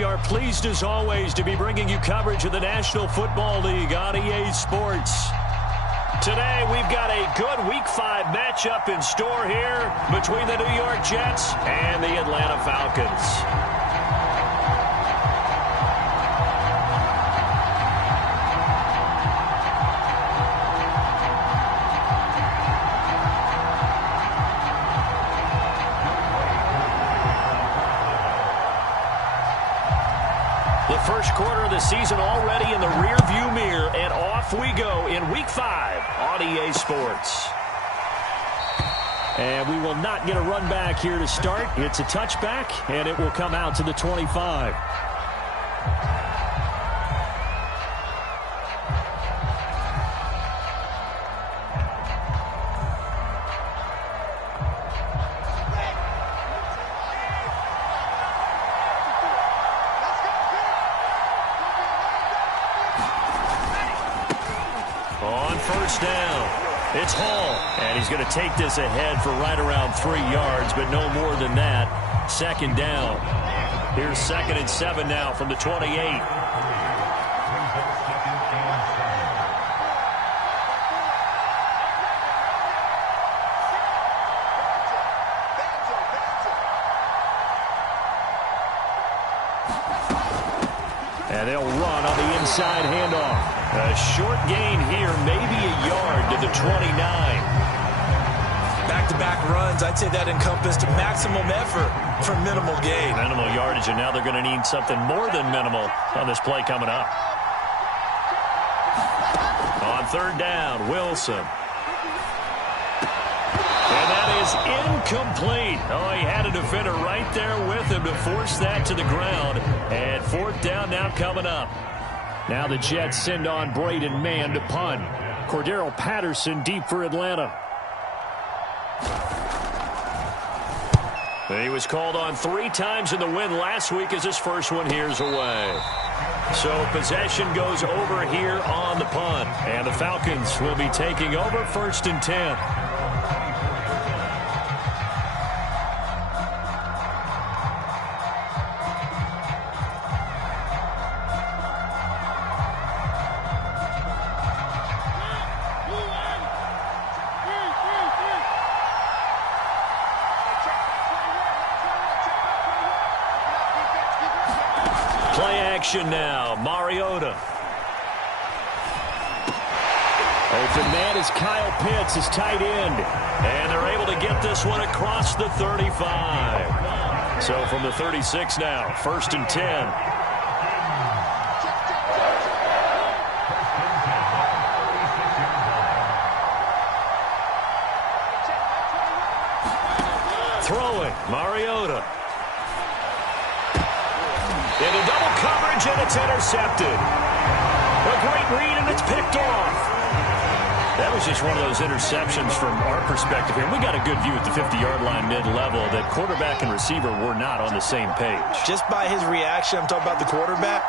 we are pleased as always to be bringing you coverage of the National Football League on EA Sports. Today we've got a good Week 5 matchup in store here between the New York Jets and the Atlanta Falcons. First quarter of the season already in the rear-view mirror, and off we go in Week 5 on EA Sports. And we will not get a run back here to start. It's a touchback, and it will come out to the 25. It's Hall, and he's going to take this ahead for right around 3 yards, but no more than that. Second down. Here's 2nd and 7 now from the 28. And they'll run on the inside handoff. A short gain here, maybe a yard to the 29. Back-to-back runs, I'd say that encompassed maximum effort for minimal gain. Minimal yardage, and now they're going to need something more than minimal on this play coming up. On 3rd down, Wilson. And that is incomplete. Oh, he had a defender right there with him to force that to the ground. And 4th down now coming up. Now the Jets send on Braden Mann to punt. Cordero Patterson deep for Atlanta. He was called on 3 times in the win last week as his first one here's away. So possession goes over here on the punt. And the Falcons will be taking over 1st and 10. Now, Mariota. Open man is Kyle Pitts, his tight end. And they're able to get this one across the 35. So from the 36 now, 1st and 10. Throwing, Mariota. Into double coverage, and it's intercepted. A great read, and it's picked off. That was just one of those interceptions from our perspective here. We got a good view at the 50-yard line mid-level that quarterback and receiver were not on the same page. Just by his reaction, I'm talking about the quarterback,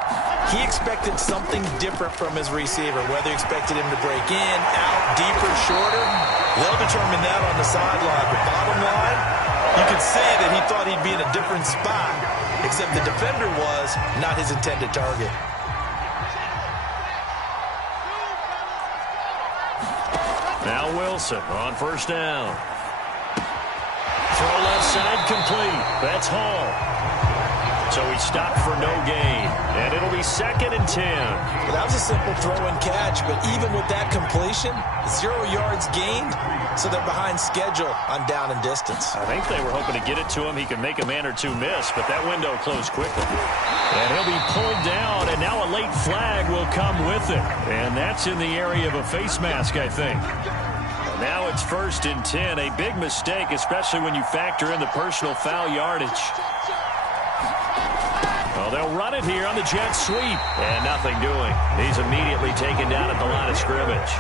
he expected something different from his receiver, whether he expected him to break in, out, deeper, shorter. They'll determine that on the sideline. But bottom line, you could say that he thought he'd be in a different spot, except the defender was not his intended target. Now Wilson on 1st down. Throw left side complete. That's Hall. So he stopped for no gain. And it'll be 2nd and 10. Well, that was a simple throw and catch, but even with that completion, 0 yards gained, so they're behind schedule on down and distance. I think they were hoping to get it to him. He could make a man or two miss, but that window closed quickly. And he'll be pulled down, and now a late flag will come with it. And that's in the area of a face mask, I think. And now it's 1st and 10. A big mistake, especially when you factor in the personal foul yardage. Well, they'll run it here on the jet sweep. And nothing doing. He's immediately taken down at the line of scrimmage.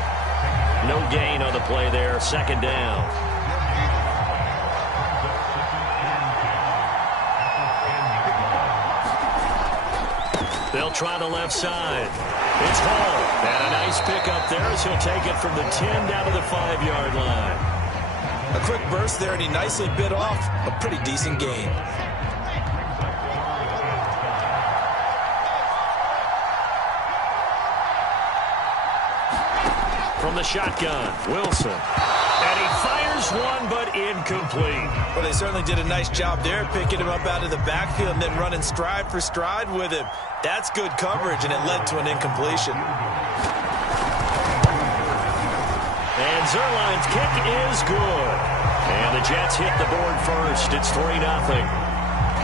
No gain on the play there. 2nd down. They'll try the left side. It's Hall. And a nice pickup there as he'll take it from the 10 down to the 5-yard line. A quick burst there, and he nicely bit off a pretty decent gain. From the shotgun, Wilson. And he fires one, but incomplete. Well, they certainly did a nice job there, picking him up out of the backfield and then running stride for stride with him. That's good coverage, and it led to an incompletion. And Zerline's kick is good. And the Jets hit the board first. It's 3-0.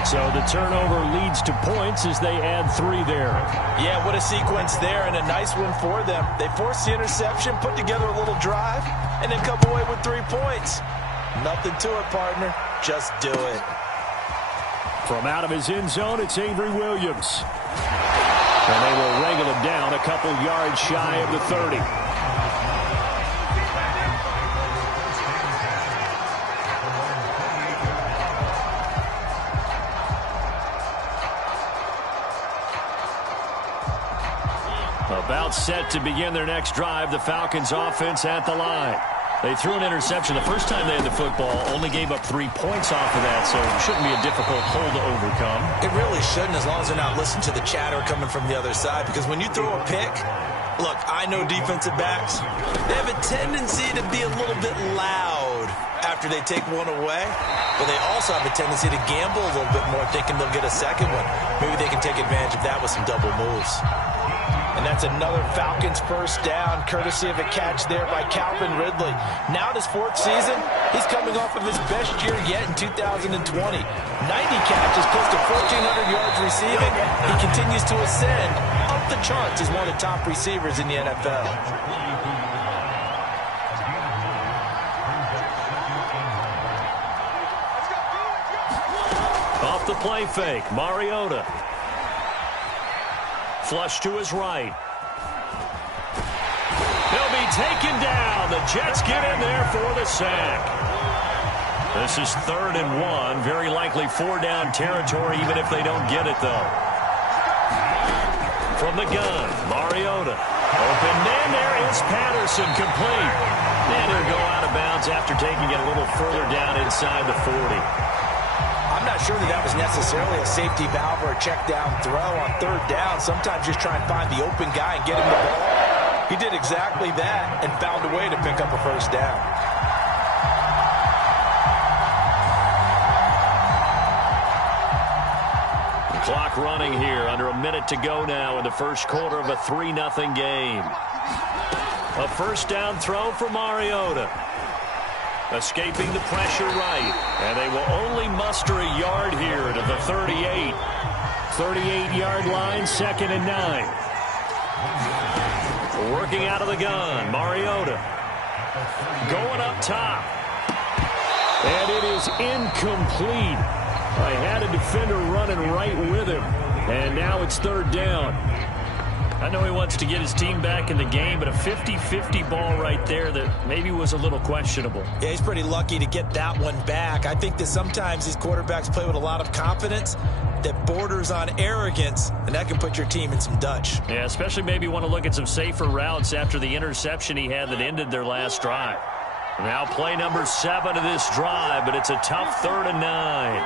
So the turnover leads to points as they add 3 there. Yeah, what a sequence there, and a nice one for them. They forced the interception, put together a little drive, and then come away with 3 points. Nothing to it, partner. Just do it. From out of his end zone, it's Avery Williams. And they will wrangle him down a couple yards shy of the 30. About set to begin their next drive, the Falcons offense at the line. They threw an interception the first time they had the football, only gave up 3 points off of that, so it shouldn't be a difficult hole to overcome. It really shouldn't, as long as they're not listening to the chatter coming from the other side, because when you throw a pick, look, I know defensive backs, they have a tendency to be a little bit loud after they take one away, but they also have a tendency to gamble a little bit more, thinking they'll get a second one. Maybe they can take advantage of that with some double moves. And that's another Falcons first down, courtesy of a catch there by Calvin Ridley. Now in his 4th season, he's coming off of his best year yet in 2020. 90 catches, close to 1,400 yards receiving. He continues to ascend up the charts as one of the top receivers in the NFL. Off the play fake, Mariota. Flush to his right. He'll be taken down. The Jets get in there for the sack. This is 3rd and 1. Very likely 4-down territory, even if they don't get it, though. From the gun, Mariota. Open man, there is Patterson, complete. And he'll go out of bounds after taking it a little further down inside the 40. I'm not sure that was necessarily a safety valve or a check down throw on 3rd down. Sometimes just try and find the open guy and get him the ball. He did exactly that and found a way to pick up a 1st down. The clock running here, under a minute to go now in the first quarter of a 3-0 game. A 1st down throw for Mariota. Escaping the pressure right. And they will only muster a yard here to the 38. 38-yard line, 2nd and 9. Working out of the gun, Mariota. Going up top. And it is incomplete. I had a defender running right with him. And now it's 3rd down. I know he wants to get his team back in the game, but a 50-50 ball right there that maybe was a little questionable. Yeah, he's pretty lucky to get that one back. I think that sometimes these quarterbacks play with a lot of confidence that borders on arrogance, and that can put your team in some Dutch. Yeah, especially maybe want to look at some safer routes after the interception he had that ended their last drive. Now play number 7 of this drive, but it's a tough 3rd and 9.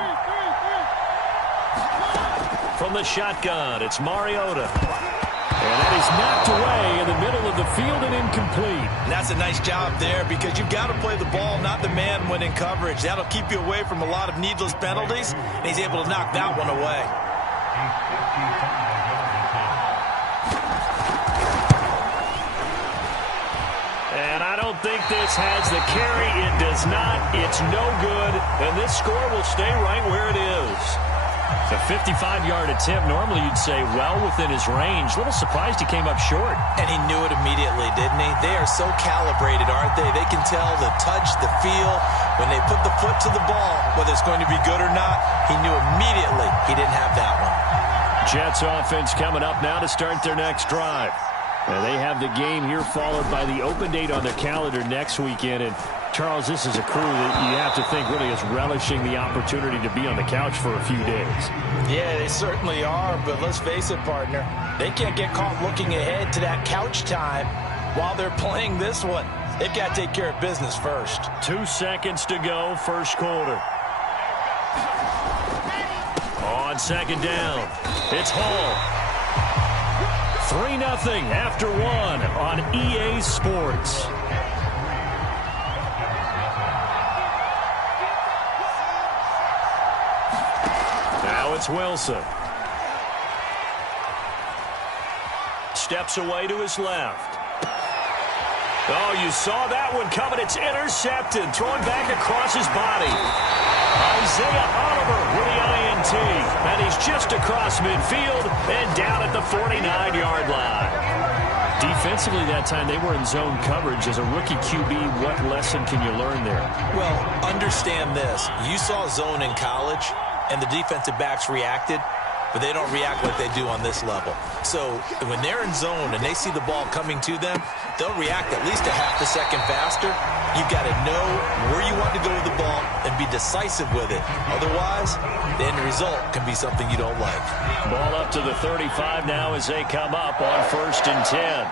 From the shotgun, it's Mariota. And that is knocked away in the middle of the field and incomplete. And that's a nice job there, because you've got to play the ball, not the man when in coverage. That'll keep you away from a lot of needless penalties, and he's able to knock that one away. And I don't think this has the carry. It does not. It's no good. And this score will stay right where it is. A 55-yard attempt. Normally you'd say well within his range. A little surprised he came up short. And he knew it immediately, didn't he? They are so calibrated, aren't they? They can tell the touch, the feel. When they put the foot to the ball, whether it's going to be good or not, he knew immediately he didn't have that one. Jets offense coming up now to start their next drive. And they have the game here followed by the open date on their calendar next weekend. And Charles, this is a crew that you have to think really is relishing the opportunity to be on the couch for a few days. Yeah, they certainly are, but let's face it, partner. They can't get caught looking ahead to that couch time while they're playing this one. They've got to take care of business first. 2 seconds to go, first quarter. On 2nd down, it's Hall. 3-0 after one on EA Sports. Now it's Wilson. Steps away to his left. Oh, you saw that one coming. It's intercepted. Throwing back across his body. Isaiah Oliver with the INT. And he's just across midfield and down at the 49-yard line. Defensively that time, they were in zone coverage. As a rookie QB, what lesson can you learn there? Well, understand this. You saw zone in college, and the defensive backs reacted, but they don't react like they do on this level. So when they're in zone and they see the ball coming to them, they'll react at least a half a second faster. You've got to know where you want to go with the ball and be decisive with it. Otherwise, the end result can be something you don't like. Ball up to the 35 now as they come up on 1st and 10.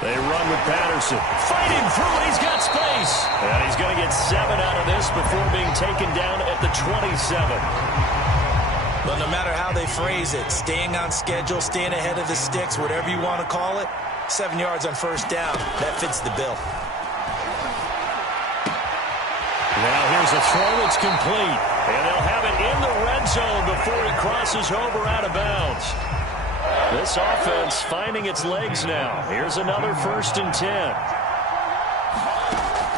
They run with Patterson. Fighting through it. He's got space. And he's going to get 7 out of this before being taken down at the 27. But no matter how they phrase it, staying on schedule, staying ahead of the sticks, whatever you want to call it, 7 yards on 1st down, that fits the bill. Now here's a throw that's complete. And they'll have it in the red zone before he crosses over out of bounds. This offense finding its legs now. Here's another 1st and 10.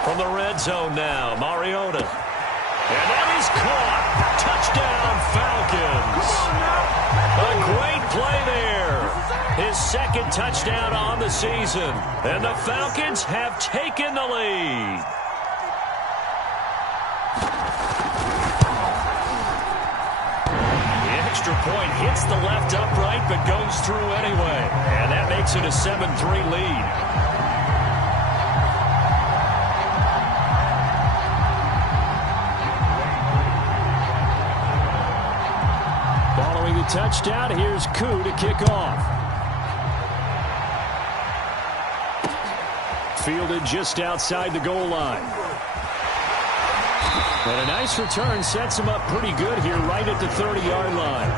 From the red zone now, Mariota. And that is caught. Touchdown, Falcons. A great play there. His 2nd touchdown on the season. And the Falcons have taken the lead. The extra point hits the left upright but goes through anyway. And that makes it a 7-3 lead. Touchdown. Here's Koo to kick off. Fielded just outside the goal line. And a nice return sets him up pretty good here right at the 30-yard line.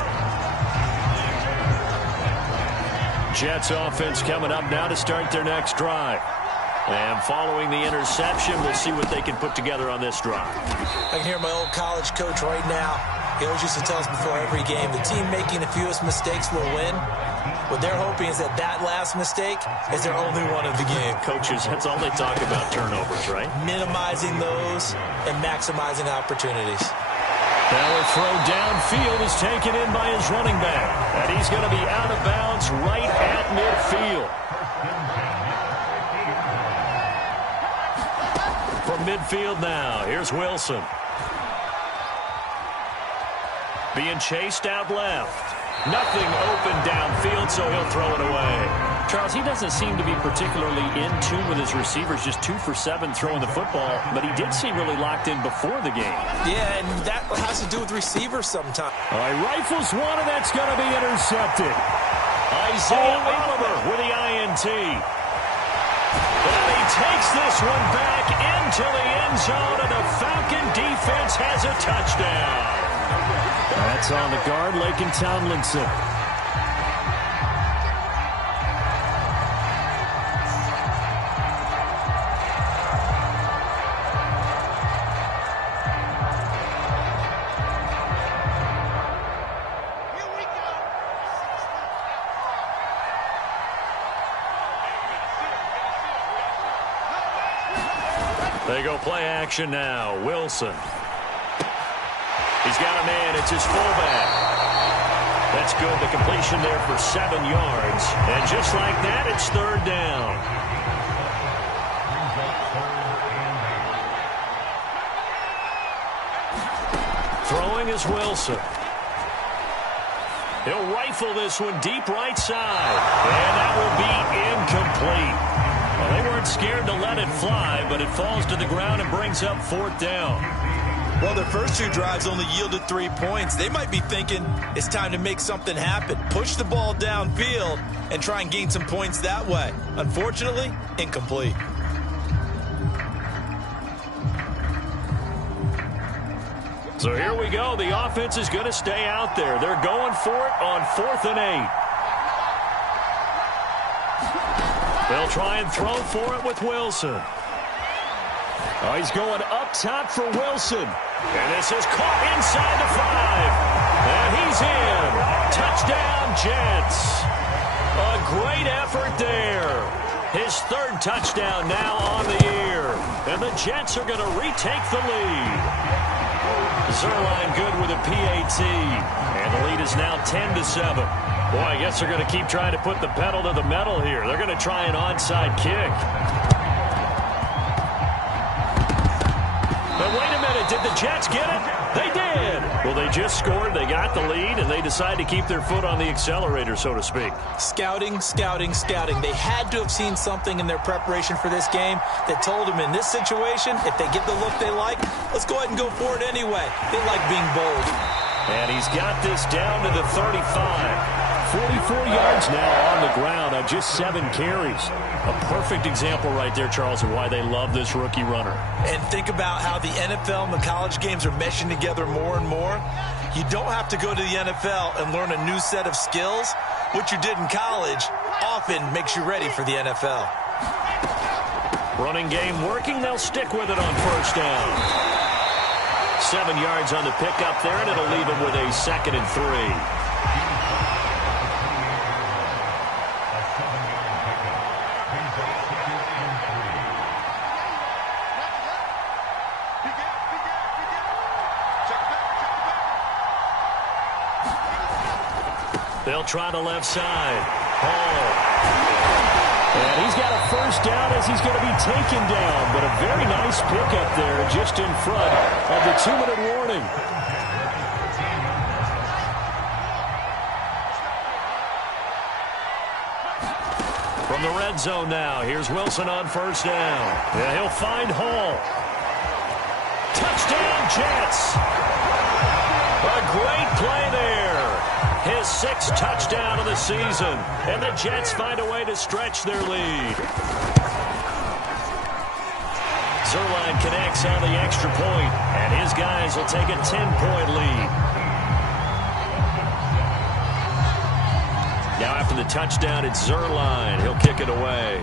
Jets offense coming up now to start their next drive. And following the interception, we'll see what they can put together on this drive. I can hear my old college coach right now. He always used to tell us before every game, the team making the fewest mistakes will win. What they're hoping is that that last mistake is their only one of the game. Coaches, that's all they talk about, turnovers, right? Minimizing those and maximizing opportunities. Now a throw downfield is taken in by his running back. And he's going to be out of bounds right at midfield. From midfield now, here's Wilson. Being chased out left. Nothing open downfield, so he'll throw it away. Charles, he doesn't seem to be particularly in tune with his receivers, just 2 for 7 throwing the football, but he did seem really locked in before the game. Yeah, and that has to do with receivers sometimes. All right, rifles one, and that's going to be intercepted. Isaiah Oliver with the INT. And he takes this one back into the end zone, and the Falcon defense has a touchdown. That's on the guard, Laken Tomlinson. They go play action now. Wilson. He's got a man. It's his fullback. That's good. The completion there for 7 yards. And just like that, it's 3rd down. Throwing is Wilson. He'll rifle this one deep right side. And that will be incomplete. Well, they weren't scared to let it fly, but it falls to the ground and brings up 4th down. Well, their first 2 drives only yielded 3 points. They might be thinking it's time to make something happen. Push the ball downfield and try and gain some points that way. Unfortunately, incomplete. So here we go. The offense is going to stay out there. They're going for it on 4th and 8. They'll try and throw for it with Wilson. Oh, he's going up top for Wilson. And this is caught inside the 5. And he's in. Touchdown, Jets. A great effort there. His 3rd touchdown now on the year. And the Jets are going to retake the lead. Zerline good with a PAT. And the lead is now 10-7. Boy, I guess they're going to keep trying to put the pedal to the metal here. They're going to try an onside kick. But wait a minute, did the Jets get it? They did. Well, they just scored, they got the lead, and they decide to keep their foot on the accelerator, so to speak. Scouting, scouting, scouting. They had to have seen something in their preparation for this game that told them in this situation, if they get the look they like, let's go ahead and go for it anyway. They like being bold. And he's got this down to the 35. 44 yards now on the ground on just 7 carries. A perfect example right there, Charles, of why they love this rookie runner. And think about how the NFL and the college games are meshing together more and more. You don't have to go to the NFL and learn a new set of skills. What you did in college often makes you ready for the NFL. Running game working. They'll stick with it on 1st down. 7 yards on the pickup there, and it'll leave him with a 2nd and 3. They'll try the left side. Hall. And he's got a 1st down as he's going to be taken down. But a very nice pickup there just in front of the 2-minute warning. From the red zone now, here's Wilson on 1st down. Yeah, he'll find Hall. Touchdown, Jets. A great play there. His 6th touchdown of the season. And the Jets find a way to stretch their lead. Zerline connects on the extra point, and his guys will take a 10-point lead. Now after the touchdown, it's Zerline. He'll kick it away.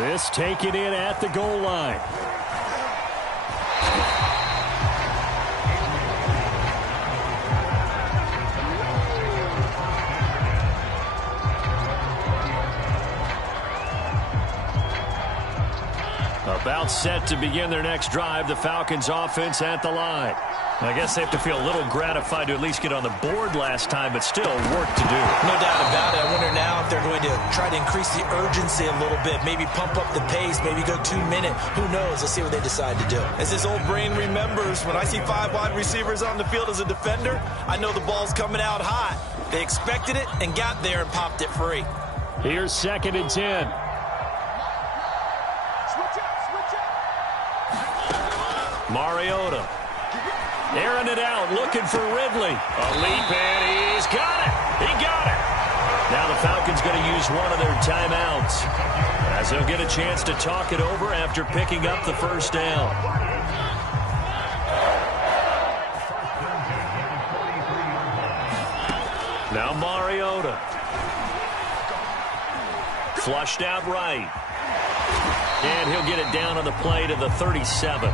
This taken in at the goal line. About set to begin their next drive, the Falcons offense at the line. I guess they have to feel a little gratified to at least get on the board last time, but still work to do. No doubt about it. I wonder now if they're going to try to increase the urgency a little bit, maybe pump up the pace, maybe go 2-minute. Who knows? Let's see what they decide to do. As his old brain remembers, when I see 5 wide receivers on the field as a defender, I know the ball's coming out hot. They expected it and got there and popped it free. Here's 2nd and 10. Mariota. Airing it out, looking for Ridley. A leap, and he's got it. He got it. Now the Falcons going to use one of their timeouts, as they'll get a chance to talk it over after picking up the 1st down. Now Mariota. Flushed out right. And he'll get it down on the play to the 37.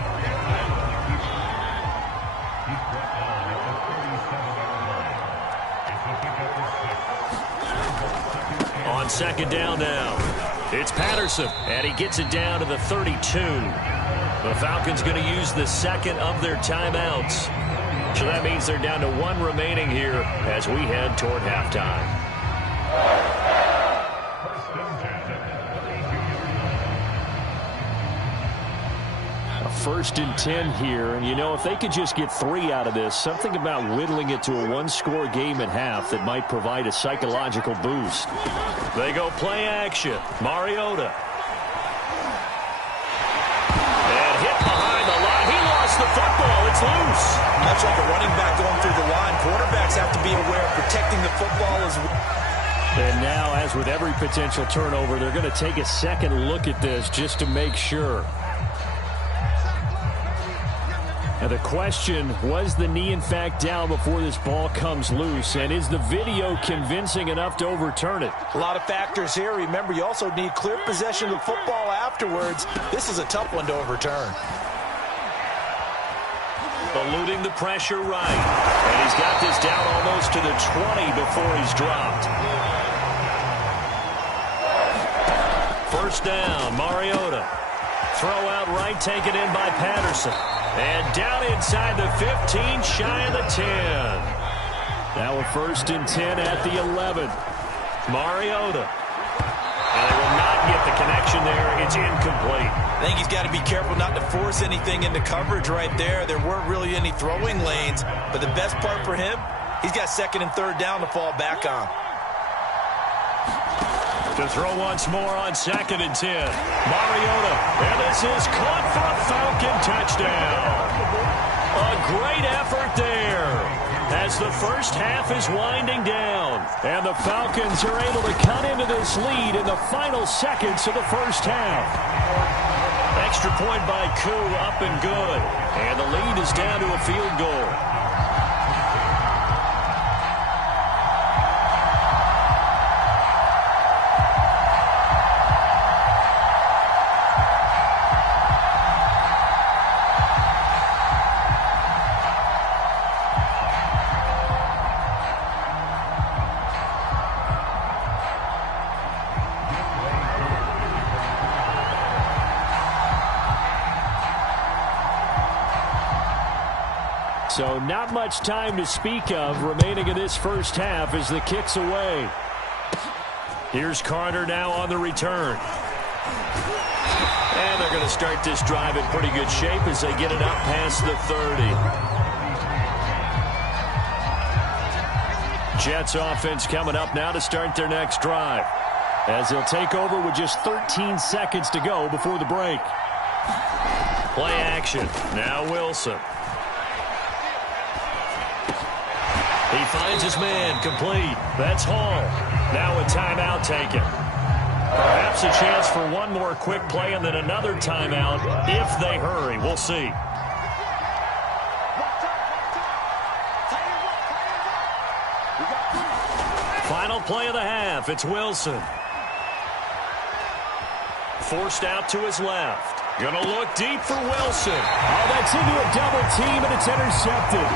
On 2nd down now, it's Patterson, and he gets it down to the 32. The Falcons going to use the 2nd of their timeouts. So that means they're down to 1 remaining here as we head toward halftime. A 1st and 10 here, and you know, if they could just get 3 out of this, something about whittling it to a 1-score game at half that might provide a psychological boost. They go play action. Mariota. And hit behind the line. He lost the football. It's loose. Much like a running back going through the line, quarterbacks have to be aware of protecting the football as well. And now, as with every potential turnover, they're going to take a second look at this just to make sure. And the question, was the knee in fact down before this ball comes loose? And is the video convincing enough to overturn it? A lot of factors here. Remember, you also need clear possession of the football afterwards. This is a tough one to overturn. Eluding the pressure right. And he's got this down almost to the 20 before he's dropped. First down, Mariota. Throw out right, taken in by Patterson. And down inside the 15, shy of the 10. Now a 1st and 10 at the 11. Mariota. And they will not get the connection there. It's incomplete. I think he's got to be careful not to force anything into coverage right there. There weren't really any throwing lanes. But the best part for him, he's got 2nd and 3rd down to fall back on. To throw once more on 2nd and 10. Mariota. And this is caught for a Falcon touchdown. A great effort there as the first half is winding down. And the Falcons are able to cut into this lead in the final seconds of the first half. Extra point by Koo, up and good. And the lead is down to a field goal. So not much time to speak of remaining in this first half as the kick's away. Here's Carter now on the return. And they're going to start this drive in pretty good shape as they get it up past the 30. Jets offense coming up now to start their next drive, as they'll take over with just 13 seconds to go before the break. Play action. Now Wilson. He finds his man, complete. That's Hall. Now a timeout taken. Perhaps a chance for one more quick play and then another timeout if they hurry. We'll see. Final play of the half. It's Wilson. Forced out to his left. Gonna look deep for Wilson. Oh, that's into a double team, and it's intercepted.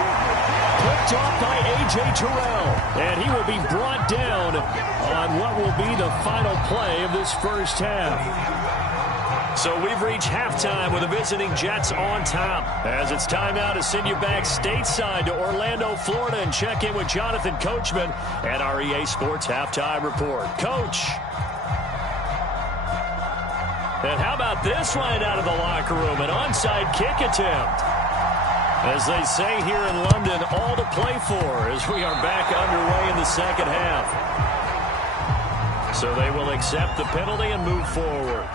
Picked off by A.J. Terrell. And he will be brought down on what will be the final play of this first half. So we've reached halftime with the visiting Jets on top. As it's time now to send you back stateside to Orlando, Florida, and check in with Jonathan Coachman at our EA Sports Halftime Report. Coach. And how about this right out of the locker room? An onside kick attempt. As they say here in London, all to play for as we are back underway in the second half. So they will accept the penalty and move forward.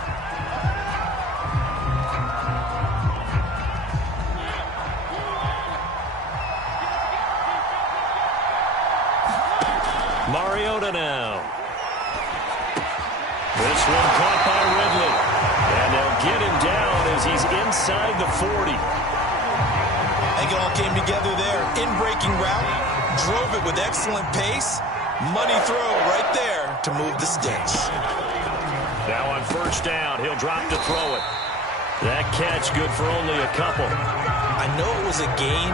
Mariota now. This one caught by Ridley. And they'll get him down as he's inside the 40. I think it all came together there. In-breaking route, drove it with excellent pace. Money throw right there to move the sticks. Now on first down, he'll drop to throw it. That catch good for only a couple. I know it was a gain,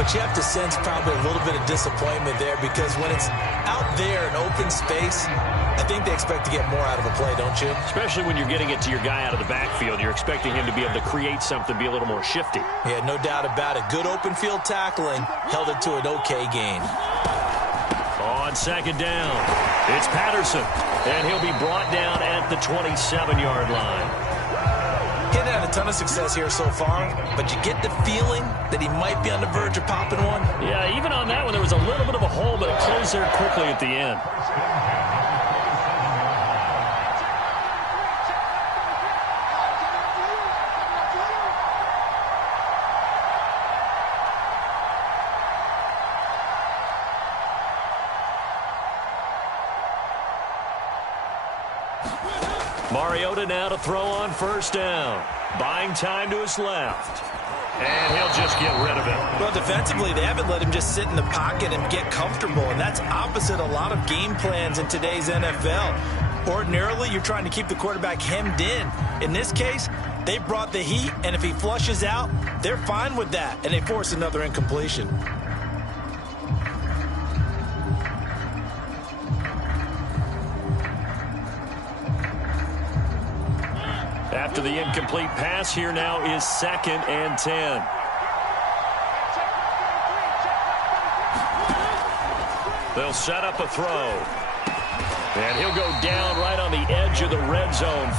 but you have to sense probably a little bit of disappointment there because when it's out there in open space, I think they expect to get more out of a play, don't you? Especially when you're getting it to your guy out of the backfield. You're expecting him to be able to create something, be a little more shifty. Yeah, no doubt about it. Good open field tackling held it to an okay gain. On second down, it's Patterson, and he'll be brought down at the 27-yard line. He hasn't had a ton of success here so far, but you get the feeling that he might be on the verge of popping one. Yeah, even on that one, there was a little bit of a hole, but it closed there quickly at the end. Mariota now to throw on first down. buying time to his left. And he'll just get rid of it. Well, defensively, they haven't let him just sit in the pocket and get comfortable, and that's opposite a lot of game plans in today's NFL. Ordinarily, you're trying to keep the quarterback hemmed in. In this case, they brought the heat, and if he flushes out, they're fine with that, and they force another incompletion. After the incomplete pass, here now is 2nd and 10. They'll set up a throw. And he'll go down right on the edge of the red zone.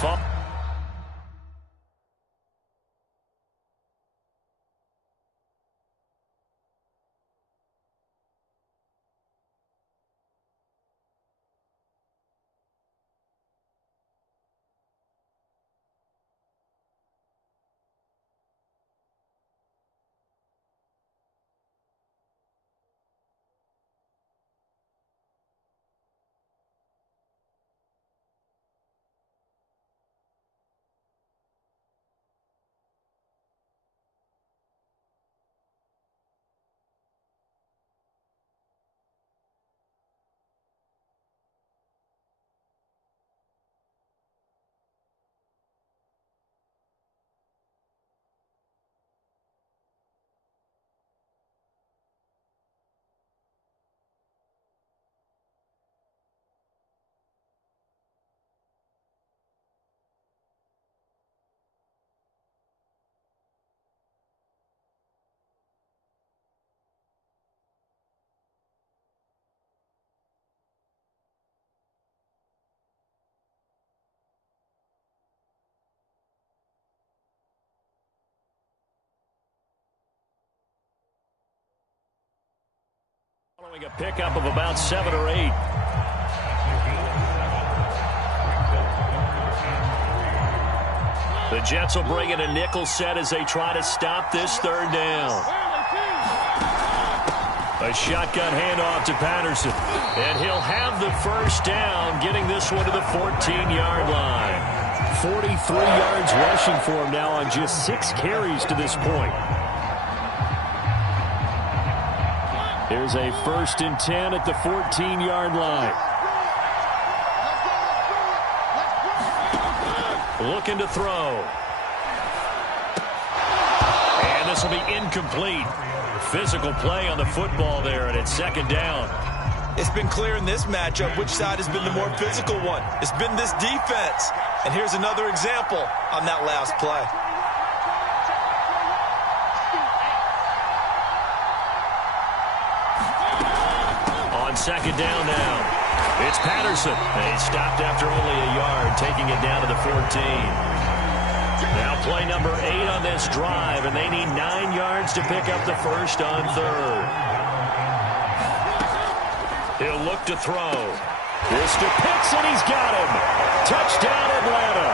Following a pickup of about 7 or 8. The Jets will bring in a nickel set as they try to stop this 3rd down. A shotgun handoff to Patterson. And he'll have the 1st down, getting this one to the 14-yard line. 43 yards rushing for him now on just 6 carries to this point. Here's a 1st and 10 at the 14-yard line. Looking to throw. And this will be incomplete. Physical play on the football there, and it's 2nd down. It's been clear in this matchup which side has been the more physical one. It's been this defense. And here's another example on that last play. On 2nd down now, it's Patterson. And he stopped after only a yard, taking it down to the 14. Now play number 8 on this drive, and they need 9 yards to pick up the 1st on 3rd. He'll look to throw. This to Pitts, and he's got him. Touchdown, Atlanta.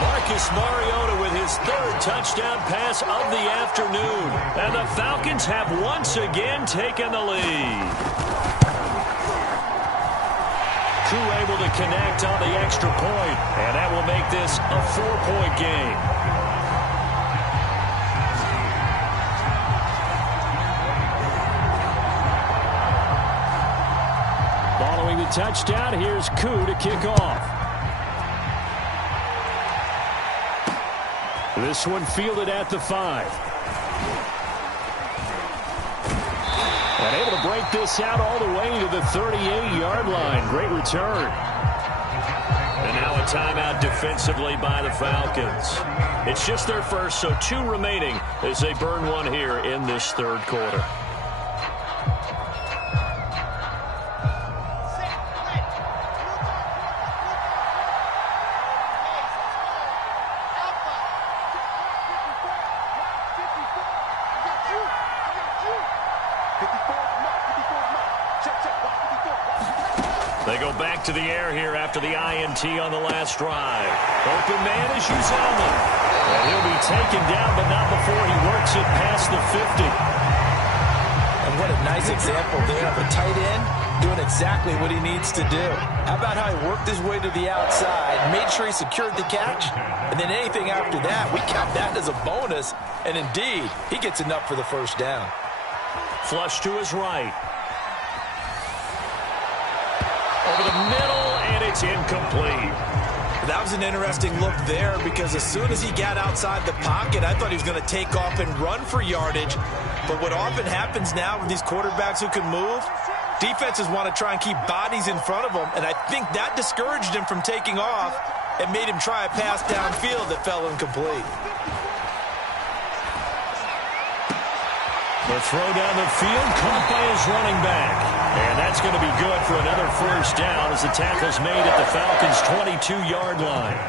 Marcus Mariota with his 3rd touchdown pass of the afternoon. And the Falcons have once again taken the lead. Koo able to connect on the extra point, and that will make this a 4-point game. Following the touchdown, here's Koo to kick off. This one fielded at the 5. And able to break this out all the way to the 38-yard line. Great return. And now a timeout defensively by the Falcons. It's just their first, so 2 remaining as they burn one here in this 3rd quarter. They go back to the air here after the INT on the last drive. Open man is Uzomah. And he'll be taken down, but not before he works it past the 50. And what a nice example there of a tight end doing exactly what he needs to do. How about how he worked his way to the outside, made sure he secured the catch, and then anything after that, we count that as a bonus. And indeed, he gets enough for the first down. Flush to his right. Over the middle, and it's incomplete. That was an interesting look there because as soon as he got outside the pocket, I thought he was going to take off and run for yardage. But what often happens now with these quarterbacks who can move, defenses want to try and keep bodies in front of them, and I think that discouraged him from taking off and made him try a pass downfield that fell incomplete. The throw down the field, caught by his running back. And that's going to be good for another first down as the tackle's made at the Falcons' 22-yard line.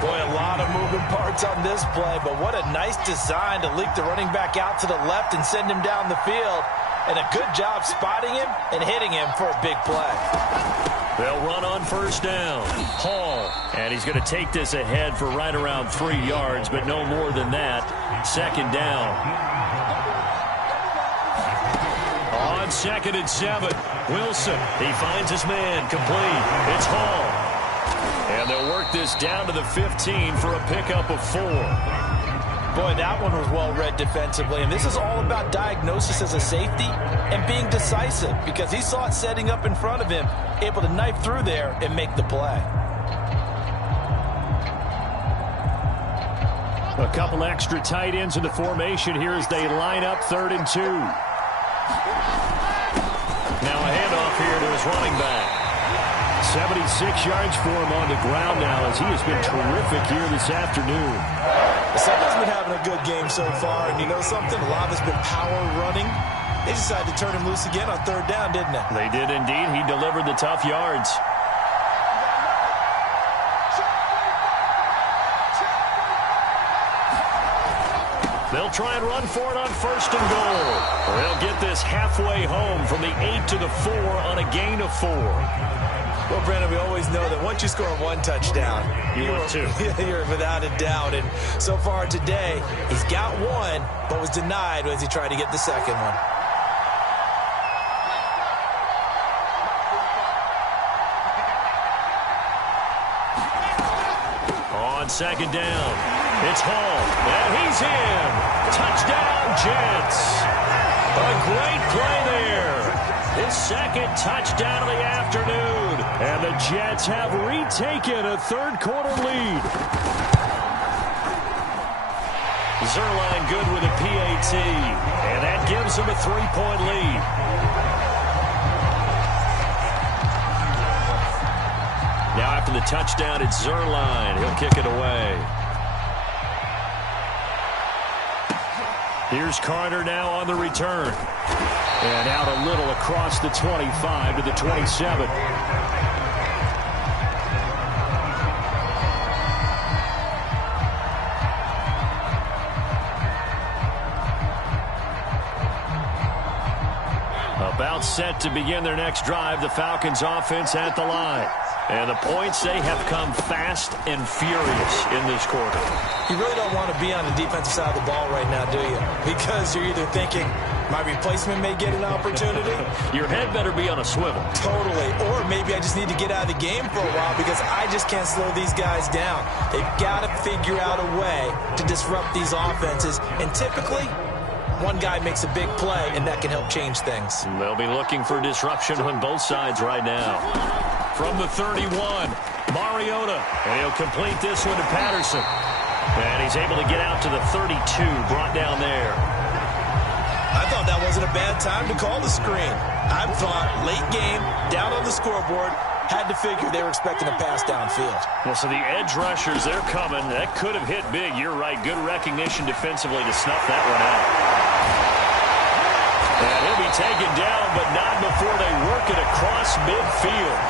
Boy, a lot of moving parts on this play, but what a nice design to leak the running back out to the left and send him down the field. And a good job spotting him and hitting him for a big play. They'll run on first down. Hall, and he's going to take this ahead for right around 3 yards, but no more than that. Second down. On 2nd and 7, Wilson, he finds his man, complete. It's Hall. And they'll work this down to the 15 for a pickup of 4. Boy, that one was well read defensively, and this is all about diagnosis as a safety and being decisive because he saw it setting up in front of him, able to knife through there and make the play. A couple extra tight ends in the formation here as they line up 3rd and 2. Now a handoff here to his running back. 76 yards for him on the ground now as he has been terrific here this afternoon. Someone's been having a good game so far, and you know something? A lot of it's been power running. They decided to turn him loose again on 3rd down, didn't they? They did indeed. He delivered the tough yards. They'll try and run for it on 1st and goal. They'll get this halfway home from the 8 to the 4 on a gain of 4. Well, Brandon, we always know that once you score 1 touchdown, you're without a doubt. And so far today, he's got 1, but was denied as he tried to get the second one. On 2nd down, it's Hall, and he's in. Touchdown, Jets. A great play there. His 2nd touchdown of the afternoon. And the Jets have retaken a 3rd quarter lead. Zerline good with a PAT. And that gives him a 3-point lead. Now after the touchdown, it's Zerline. He'll kick it away. Here's Carter now on the return. And out a little across the 25 to the 27. About set to begin their next drive, the Falcons offense at the line. And the points, they have come fast and furious in this quarter. You really don't want to be on the defensive side of the ball right now, do you? Because you're either thinking, my replacement may get an opportunity. Your head better be on a swivel. Totally. Or maybe I just need to get out of the game for a while because I just can't slow these guys down. They've got to figure out a way to disrupt these offenses. And typically, one guy makes a big play, and that can help change things. They'll be looking for disruption on both sides right now. From the 31, Mariota. And he'll complete this one to Patterson. And he's able to get out to the 32, brought down there. I thought that wasn't a bad time to call the screen. I thought late game, down on the scoreboard, had to figure they were expecting a pass downfield. Well, so the edge rushers, they're coming. That could have hit big. You're right. Good recognition defensively to snuff that one out. And he'll be taken down, but not before they work it across midfield.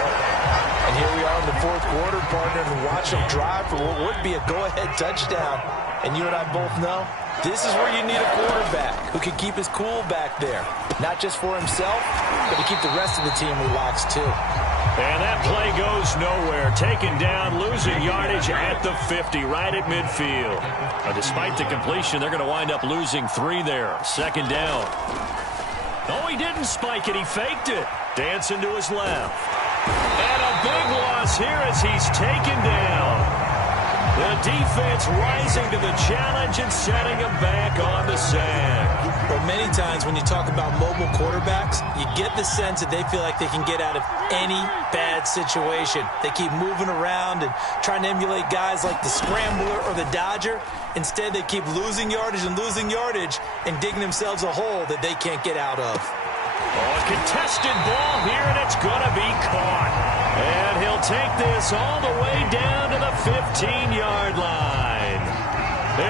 And here we are in the 4th quarter, partner, and watch them drive for what would be a go-ahead touchdown. And you and I both know this is where you need a quarterback who can keep his cool back there. Not just for himself, but to keep the rest of the team relaxed too. And that play goes nowhere. Taken down, losing yardage at the 50, right at midfield. Despite the completion, they're going to wind up losing 3 there. 2nd down. Oh, he didn't spike it. He faked it. Dancing to his left. And a big loss here as he's taken down. The defense rising to the challenge and setting him back on the sack. But many times when you talk about mobile quarterbacks, you get the sense that they feel like they can get out of any bad situation. They keep moving around and trying to emulate guys like the Scrambler or the Dodger. Instead, they keep losing yardage and digging themselves a hole that they can't get out of. Oh, a contested ball here, and it's going to be caught. And he'll take this all the way down to the 15-yard line.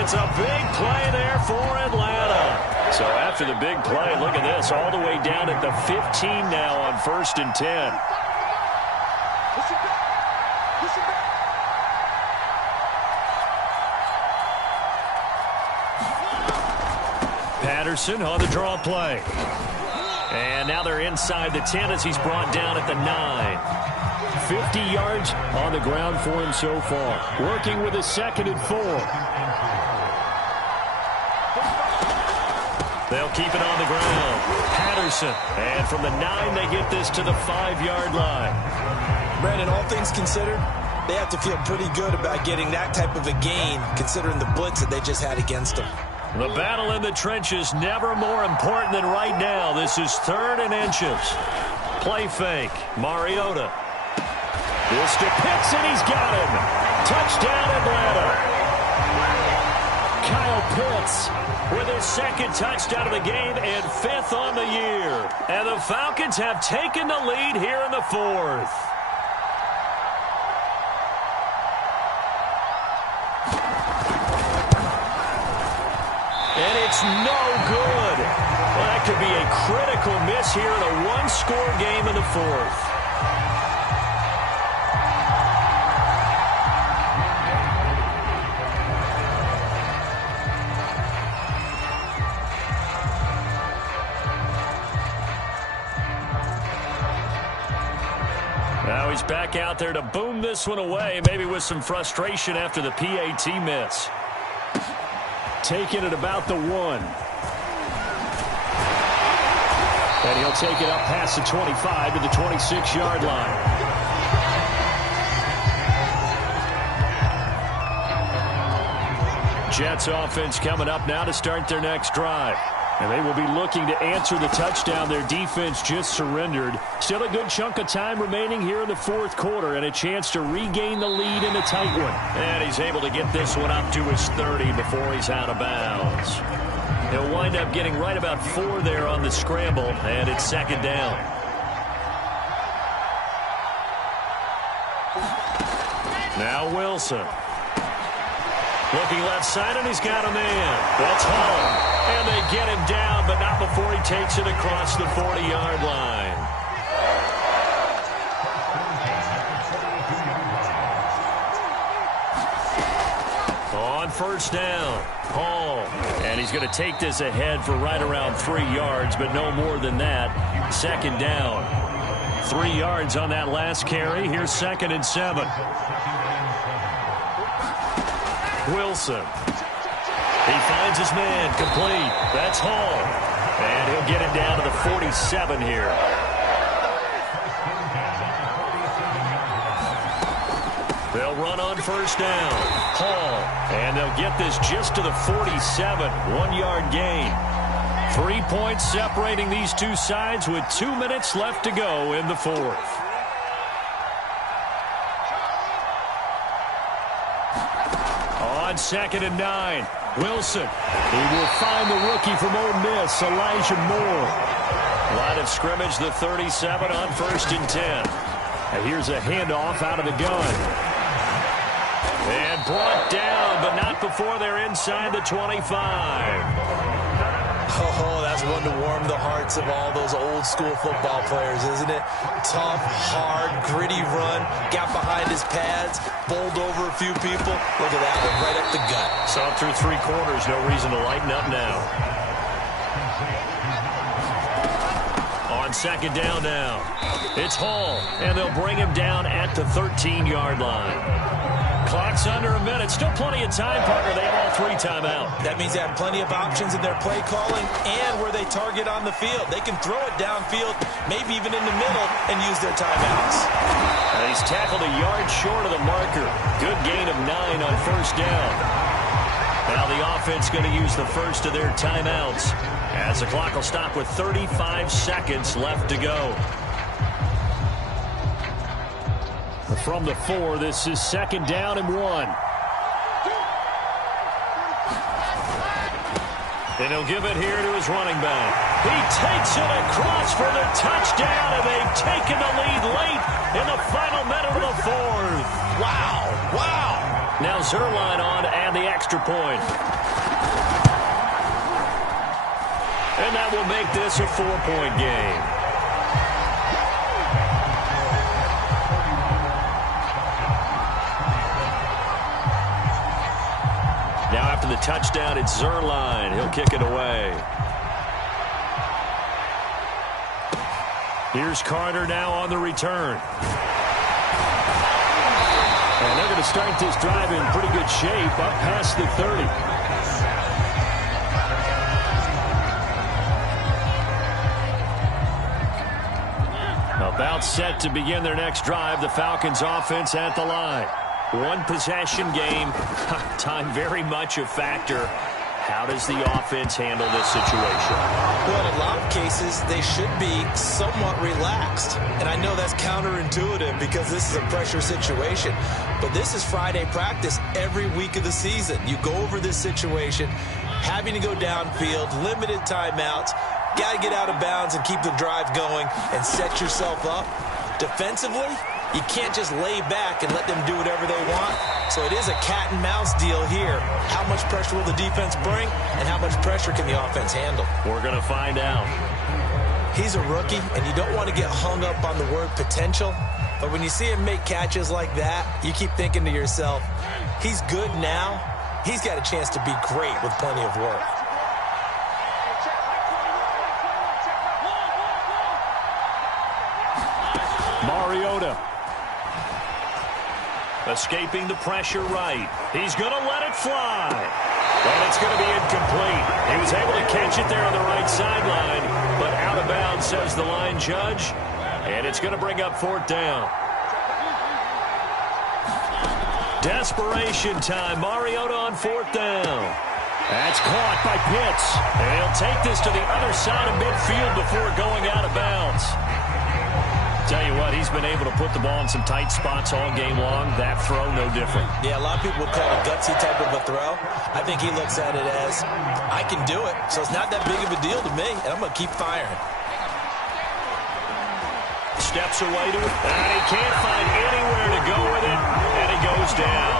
It's a big play there for Atlanta. So after the big play, look at this, all the way down at the 15 now on 1st and 10. Patterson on the draw play. And now they're inside the 10 as he's brought down at the 9. 50 yards on the ground for him so far. Working with a 2nd and 4. They'll keep it on the ground. Patterson. And from the 9, they get this to the 5-yard line. Brandon, all things considered, they have to feel pretty good about getting that type of a gain, considering the blitz that they just had against them. The battle in the trenches never more important than right now. This is 3rd and inches. Play fake. Mariota. This to Pitts, and he's got him. Touchdown, Atlanta. Kyle Pitts with his 2nd touchdown of the game and 5th on the year. And the Falcons have taken the lead here in the 4th. And it's no good. Well, that could be a critical miss here in a one-score game in the 4th. Now he's back out there to boom this one away, maybe with some frustration after the PAT miss. Taking it about the 1. And he'll take it up past the 25 to the 26-yard line. Jets offense coming up now to start their next drive. And they will be looking to answer the touchdown their defense just surrendered. Still a good chunk of time remaining here in the 4th quarter and a chance to regain the lead in a tight one. And he's able to get this one up to his 30 before he's out of bounds. He'll wind up getting right about 4 there on the scramble, and it's 2nd down. Now Wilson. Looking left side, and he's got a man. That's Hall. And they get him down, but not before he takes it across the 40-yard line. On 1st down, Hall. And he's going to take this ahead for right around 3 yards, but no more than that. 2nd down. 3 yards on that last carry. Here's 2nd and 7. Wilson. He finds his man, complete. That's Hall. And he'll get it down to the 47 here. They'll run on 1st down. Hall. And they'll get this just to the 47. 1-yard gain. 3 points separating these two sides with 2 minutes left to go in the 4th. On 2nd and 9, Wilson. He will find the rookie from Ole Miss, Elijah Moore. Line of scrimmage, the 37 on 1st and 10. And here's a handoff out of the gun. And brought down, but not before they're inside the 25. Oh, that's one to warm the hearts of all those old-school football players, isn't it? Tough, hard, gritty run, got behind his pads, bowled over a few people. Look at that one, right up the gut. Saw through 3 quarters, no reason to lighten up now. On 2nd down now, it's Hall, and they'll bring him down at the 13-yard line. Clock's under a minute. Still plenty of time, partner. They have all 3 timeouts. That means they have plenty of options in their play calling and where they target on the field. They can throw it downfield, maybe even in the middle, and use their timeouts. He's tackled a yard short of the marker. Good gain of 9 on first down. Now the offense going to use the first of their timeouts as the clock will stop with 35 seconds left to go. From the 4, this is 2nd down and 1. And he'll give it here to his running back. He takes it across for the touchdown, and they've taken the lead late in the final minute of the 4th. Wow, wow. Now Zerline on and the extra point. And that will make this a 4-point game. Now after the touchdown, it's Zerline. He'll kick it away. Here's Carter now on the return. And they're going to start this drive in pretty good shape up past the 30. About set to begin their next drive. The Falcons offense at the line. 1 possession game. Time very much a factor. How does the offense handle this situation? Well, in a lot of cases, they should be somewhat relaxed. And I know that's counterintuitive because this is a pressure situation. But this is Friday practice every week of the season. You go over this situation, having to go downfield, limited timeouts, got to get out of bounds and keep the drive going and set yourself up. Defensively, you can't just lay back and let them do whatever they want. So it is a cat and mouse deal here. How much pressure will the defense bring, and how much pressure can the offense handle? We're going to find out. He's a rookie, and you don't want to get hung up on the word potential. But when you see him make catches like that, you keep thinking to yourself, he's good now. He's got a chance to be great with plenty of work. Mariota. Escaping the pressure right. He's going to let it fly. And it's going to be incomplete. He was able to catch it there on the right sideline, but out of bounds, says the line judge. And it's going to bring up 4th down. Desperation time. Mariota on 4th down. That's caught by Pitts. And he'll take this to the other side of midfield before going out of bounds. Tell you what, he's been able to put the ball in some tight spots all game long. That throw, no different. Yeah, a lot of people would call it a gutsy type of a throw. I think he looks at it as, I can do it, so it's not that big of a deal to me, and I'm going to keep firing. Steps away to it, and he can't find anywhere to go with it, and he goes down.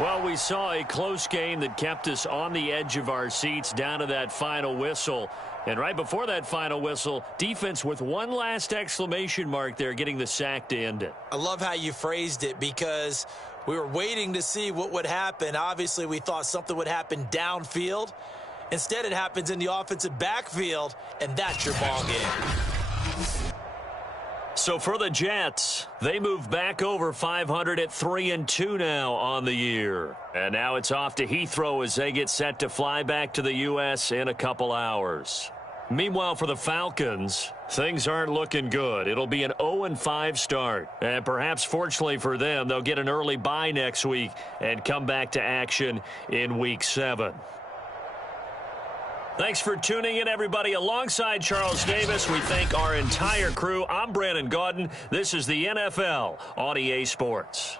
Well, we saw a close game that kept us on the edge of our seats down to that final whistle. And right before that final whistle, defense with one last exclamation mark there, getting the sack to end it. I love how you phrased it because we were waiting to see what would happen. Obviously, we thought something would happen downfield. Instead, it happens in the offensive backfield, and that's your ball game. So for the Jets, they move back over 500 at 3-2 now on the year. And now it's off to Heathrow as they get set to fly back to the U.S. in a couple hours. Meanwhile, for the Falcons, things aren't looking good. It'll be an 0-5 start. And perhaps fortunately for them, they'll get an early bye next week and come back to action in Week 7. Thanks for tuning in, everybody. Alongside Charles Davis, we thank our entire crew. I'm Brandon Gaudin. This is the NFL on EA Sports.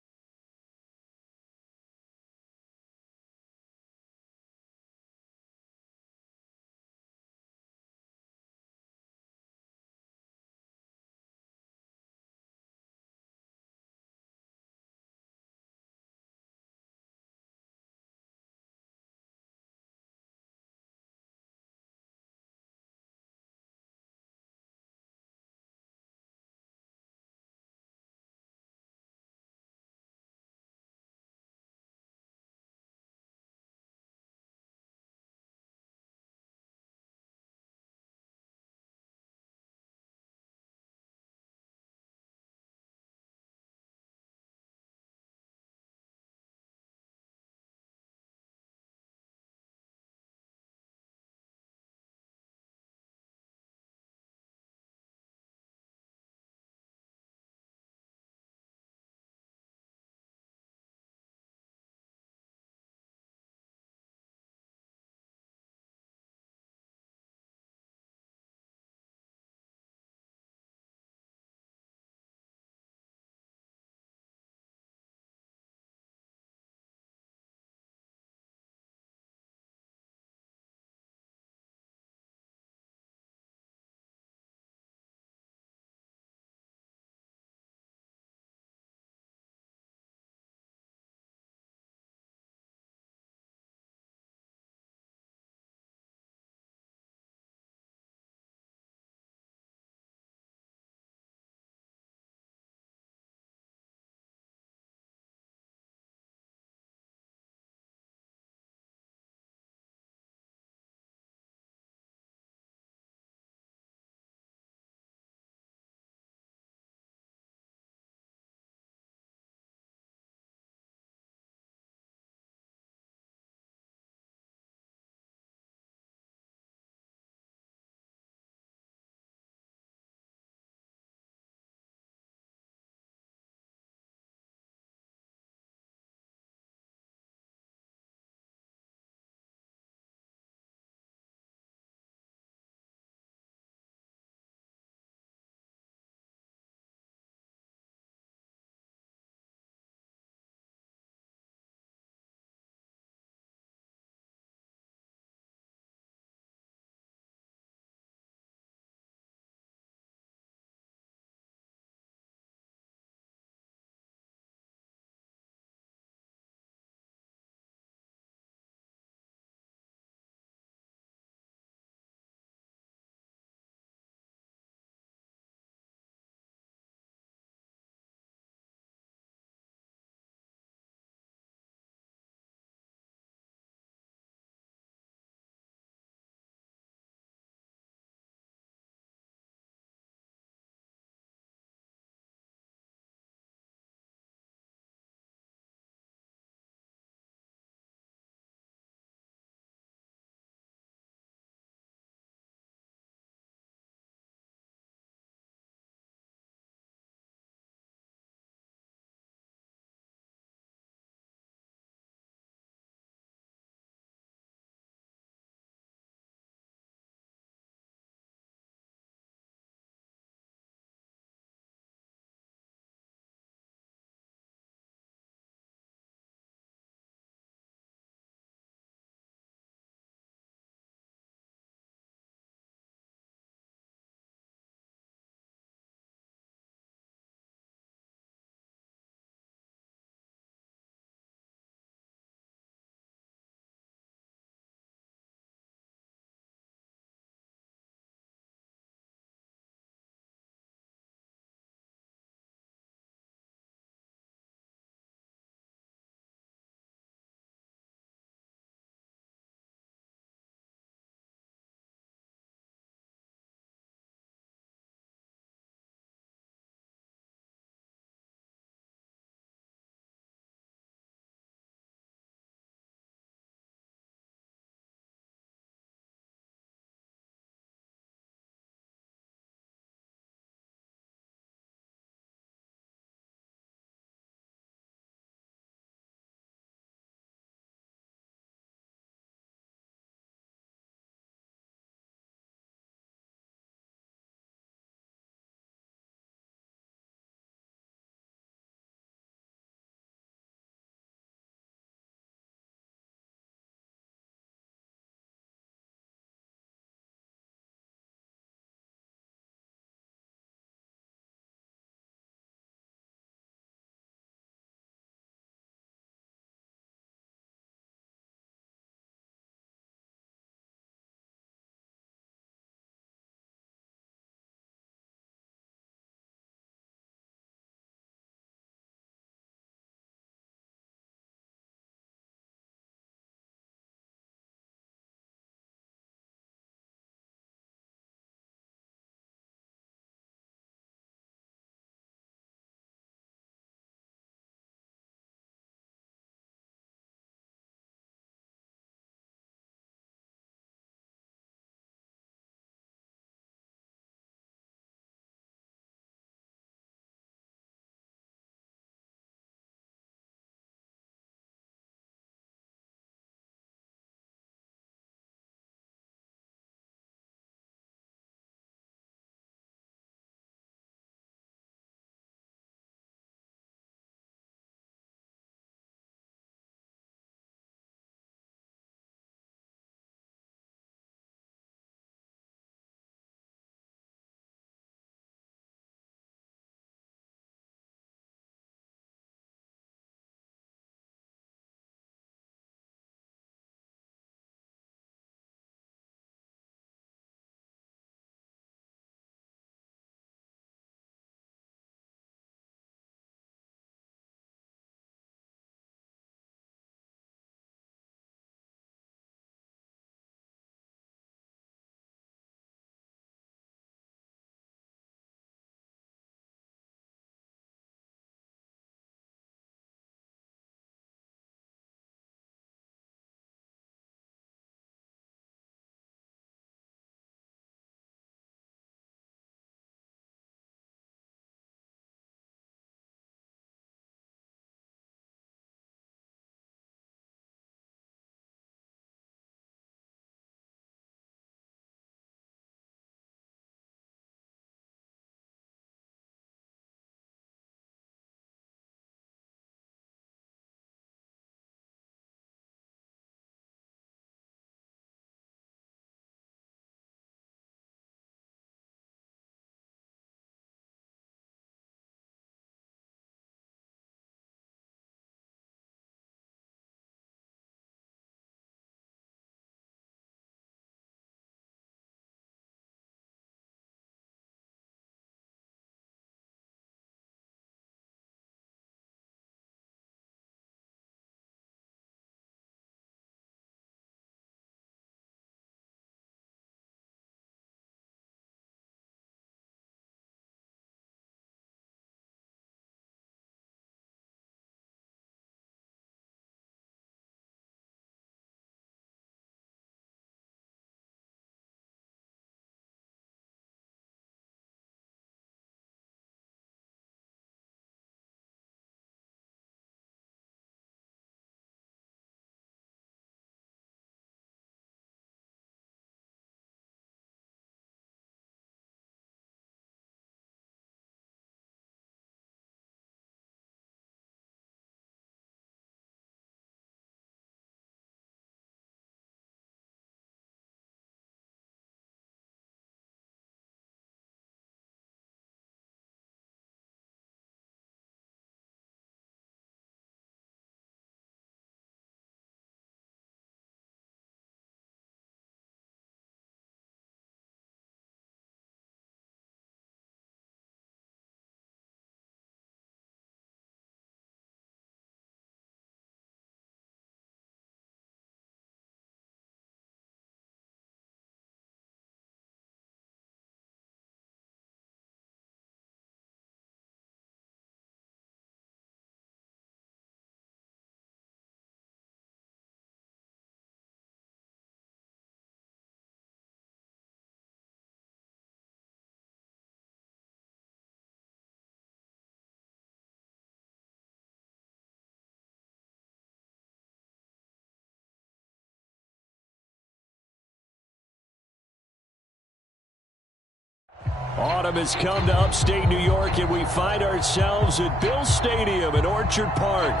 Autumn has come to upstate New York, and we find ourselves at Bill Stadium in Orchard Park.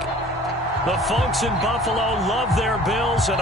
The folks in Buffalo love their Bills, and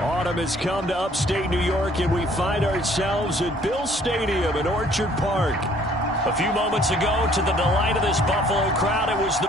autumn has come to upstate New York, and we find ourselves at Bill Stadium in Orchard Park. A few moments ago, to the delight of this Buffalo crowd, it was the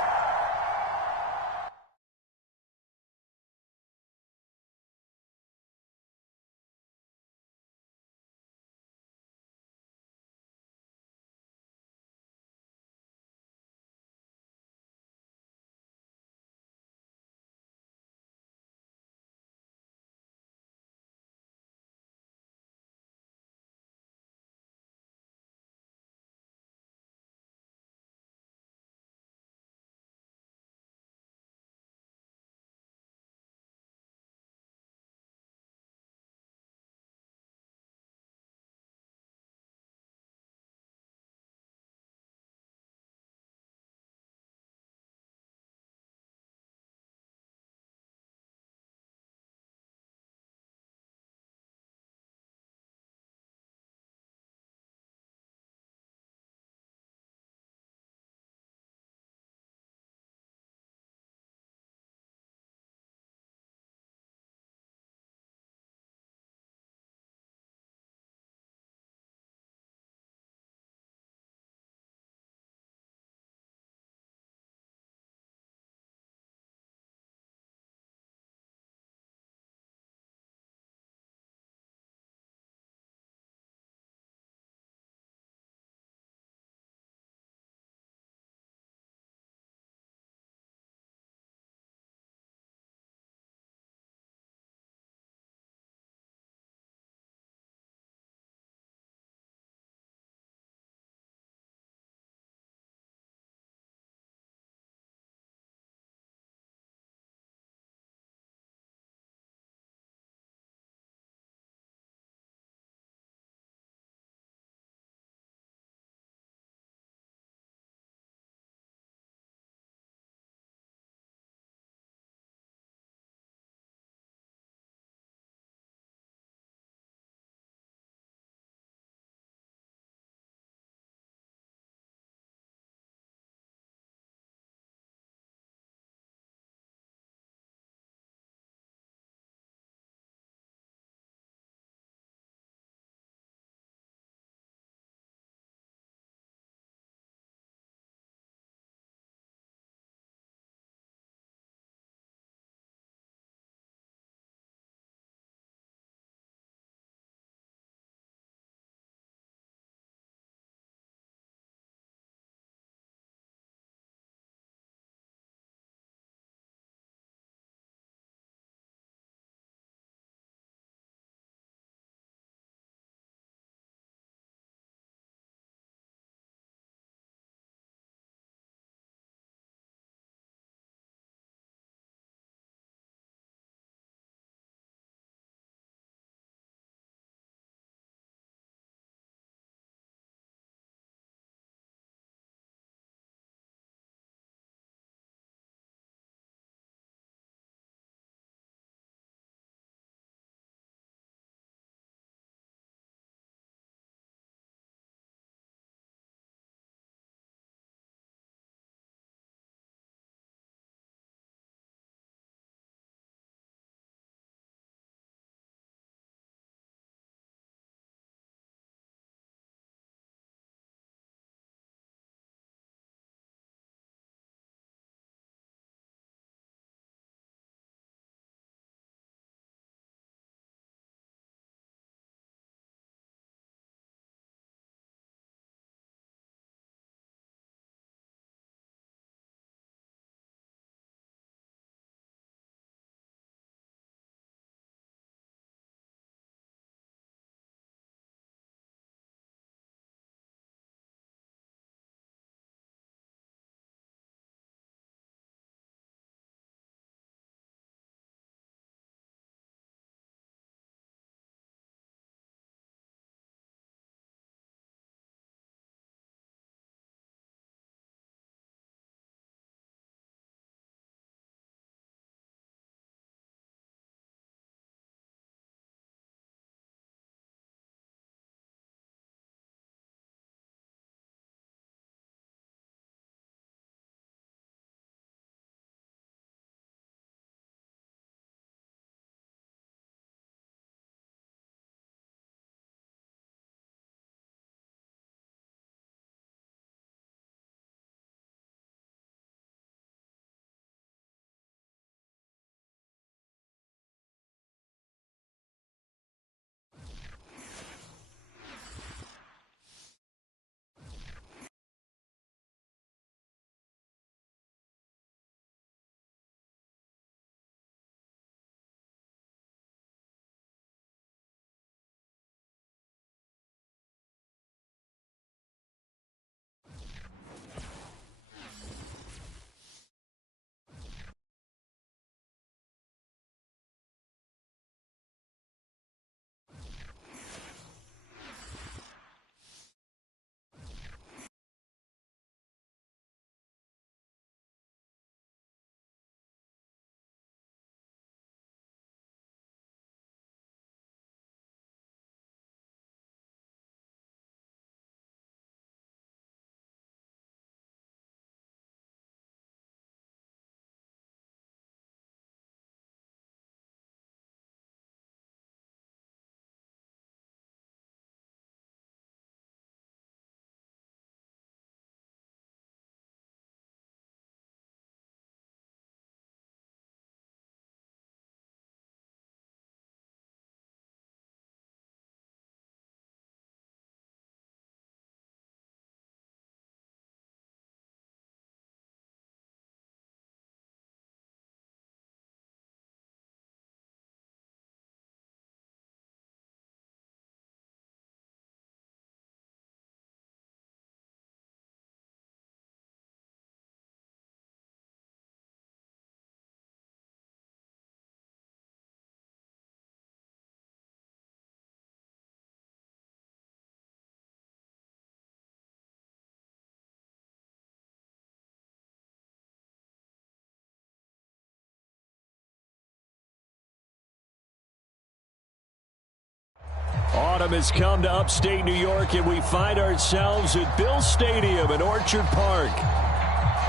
Autumn has come to upstate New York, and we find ourselves at Bills Stadium in Orchard Park.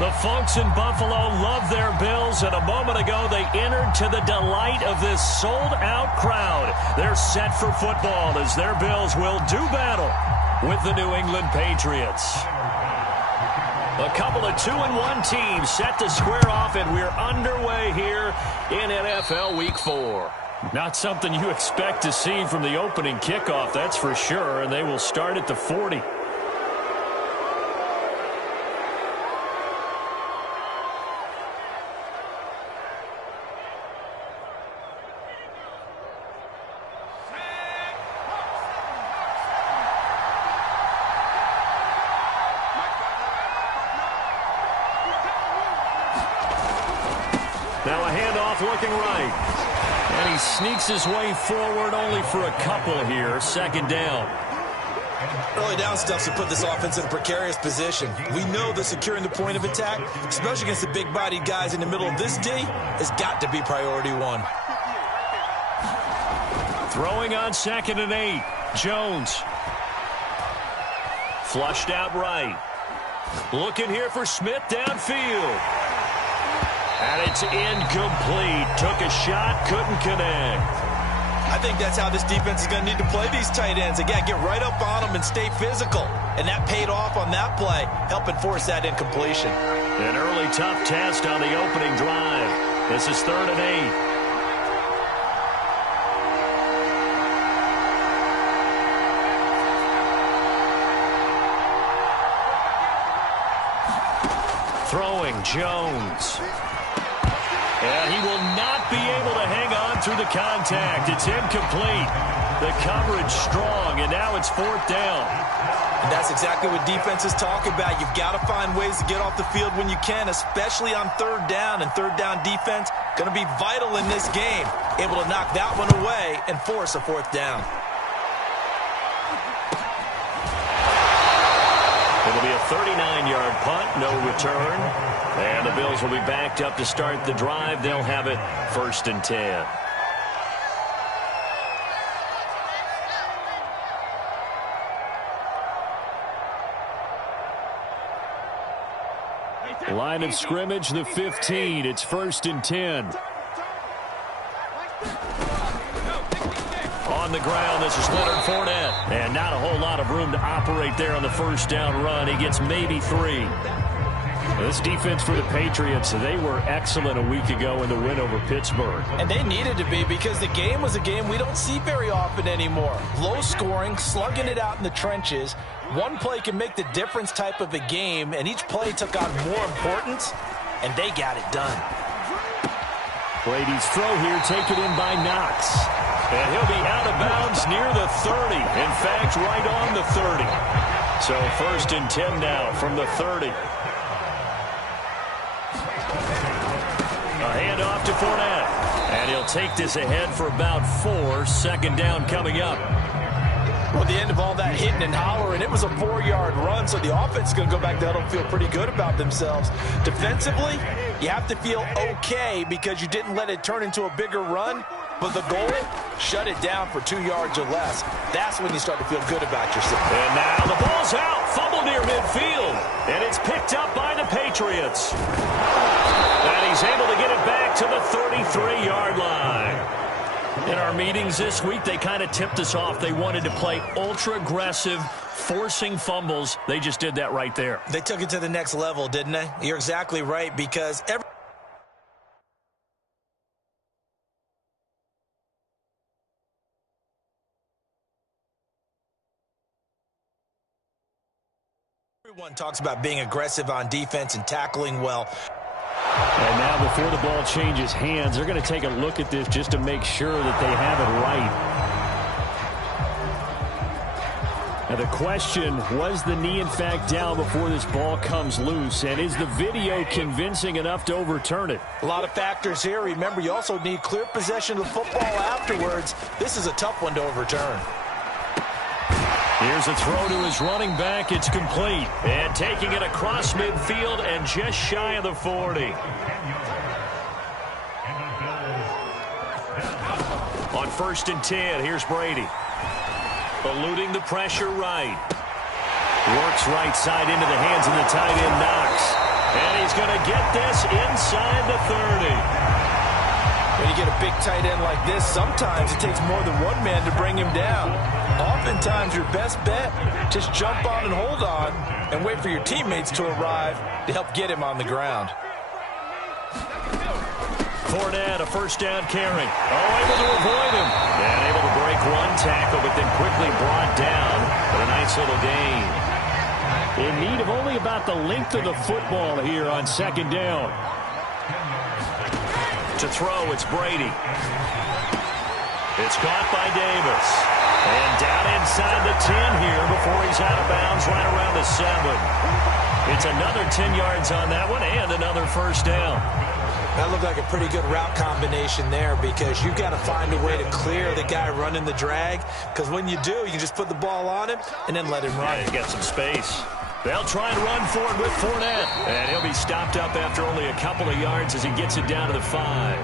The folks in Buffalo love their Bills, and a moment ago they entered to the delight of this sold-out crowd. They're set for football as their Bills will do battle with the New England Patriots. A couple of 2-1 teams set to square off, and we're underway here in NFL Week 4. Not something you expect to see from the opening kickoff, that's for sure, and they will start at the 40. Now a handoff looking right. And he sneaks his way forward only for a couple here. Second down. Early down stuff to put this offense in a precarious position. We know that securing the point of attack, especially against the big-bodied guys in the middle of this D, has got to be priority one. Throwing on 2nd and 8. Jones. Flushed out right. Looking here for Smith downfield. And it's incomplete. Took a shot, couldn't connect. I think that's how this defense is going to need to play these tight ends. Again, get right up on them and stay physical. And that paid off on that play, helping force that incompletion. An early tough test on the opening drive. This is 3rd and 8. Throwing Jones. And he will not be able to hang on through the contact. It's incomplete. The coverage strong, and now it's 4th down. And that's exactly what defenses talk about. You've got to find ways to get off the field when you can, especially on 3rd down. And 3rd down defense going to be vital in this game. Able to knock that one away and force a 4th down. It'll be a 39-yard punt, no return. And the Bills will be backed up to start the drive. They'll have it 1st and 10. Line of scrimmage, the 15. It's 1st and 10. On the ground, this is Leonard Fournette. And not a whole lot of room to operate there on the 1st down run. He gets maybe 3. This defense for the Patriots, they were excellent a week ago in the win over Pittsburgh. And they needed to be, because the game was a game we don't see very often anymore. Low scoring, slugging it out in the trenches. One play can make the difference type of a game, and each play took on more importance, and they got it done. Brady's throw here taken in by Knox. And he'll be out of bounds near the 30. In fact, right on the 30. So 1st and 10 now from the 30. A handoff to Fournette. And he'll take this ahead for about 4. 2nd down coming up. Well, at the end of all that hitting and hollering, it was a 4-yard run, so the offense is going to go back down and feel pretty good about themselves. Defensively, you have to feel okay because you didn't let it turn into a bigger run. But the goal, shut it down for 2 yards or less. That's when you start to feel good about yourself. And now the ball's out. Fumble near midfield. And it's picked up by the Patriots. And he's able to get it back to the 33-yard line. In our meetings this week, they kind of tipped us off. They wanted to play ultra-aggressive, forcing fumbles. They just did that right there. They took it to the next level, didn't they? You're exactly right, because everyone talks about being aggressive on defense and tackling well. And now before the ball changes hands, they're going to take a look at this just to make sure that they have it right. Now the question, was the knee in fact down before this ball comes loose? And is the video convincing enough to overturn it? A lot of factors here. Remember, you also need clear possession of the football afterwards. This is a tough one to overturn. Here's a throw to his running back. It's complete. And taking it across midfield and just shy of the 40. On 1st and 10, here's Brady. Eluding the pressure right. Works right side into the hands of the tight end, Knox. And he's going to get this inside the 30. When you get a big tight end like this, sometimes it takes more than one man to bring him down. Oftentimes, your best bet, just jump on and hold on and wait for your teammates to arrive to help get him on the ground. Fournette, a first down carry. Oh, able to avoid him. And able to break one tackle, but then quickly brought down. But a nice little gain. In need of only about the length of the football here on second down. To throw, it's Brady. It's caught by Davis. And down inside the 10 here before he's out of bounds right around the 7. It's another 10 yards on that one and another first down. That looked like a pretty good route combination there because you've got to find a way to clear the guy running the drag, because when you do, you can just put the ball on him and then let him run. Yeah, he's got some space. They'll try and run for it with Fournette. And he'll be stopped up after only a couple of yards as he gets it down to the 5.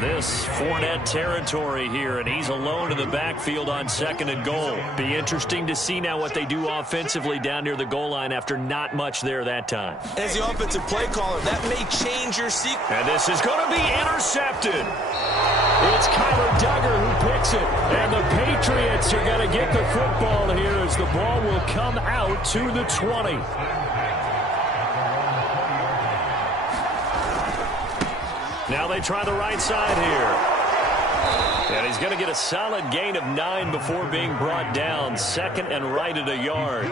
This Fournette territory here, and he's alone in the backfield on second and goal. Be interesting to see now what they do offensively down near the goal line after not much there that time. As the offensive play caller, that may change your sequence. And this is going to be intercepted. It's Kyler Duggar who picks it. And the Patriots are going to get the football here as the ball will come out to the 20. Now they try the right side here. And he's going to get a solid gain of 9 before being brought down. Second and right at a yard.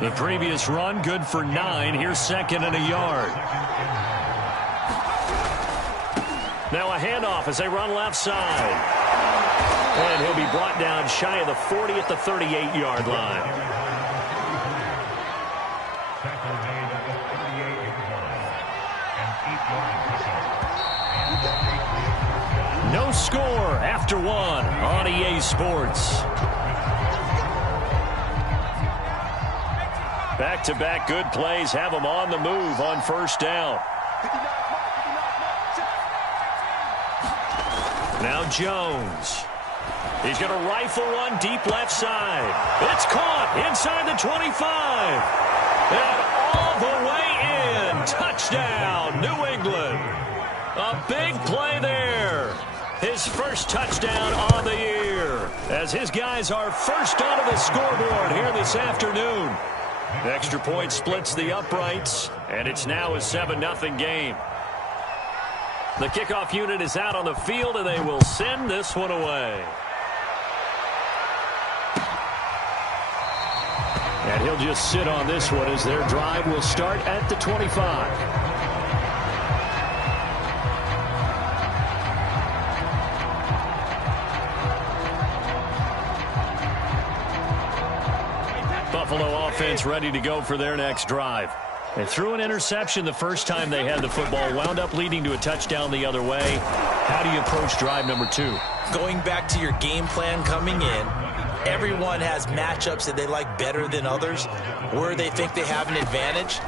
The previous run, good for 9. Here's second and a yard. Now a handoff as they run left side. And he'll be brought down shy of the 40 at the 38-yard line. No score after 1 on EA Sports. Back-to-back good plays have them on the move on first down. Now Jones. He's going to rifle one deep left side. It's caught inside the 25. And all the way in. Touchdown, New England. A big play there. His first touchdown on the year as his guys are first onto the scoreboard here this afternoon. Extra point splits the uprights, and it's now a 7-0 game. The kickoff unit is out on the field, and they will send this one away. And he'll just sit on this one as their drive will start at the 25. Buffalo offense ready to go for their next drive. They threw an interception the first time they had the football, wound up leading to a touchdown the other way. How do you approach drive number 2? Going back to your game plan coming in, everyone has matchups that they like better than others. Where they think they have an advantage,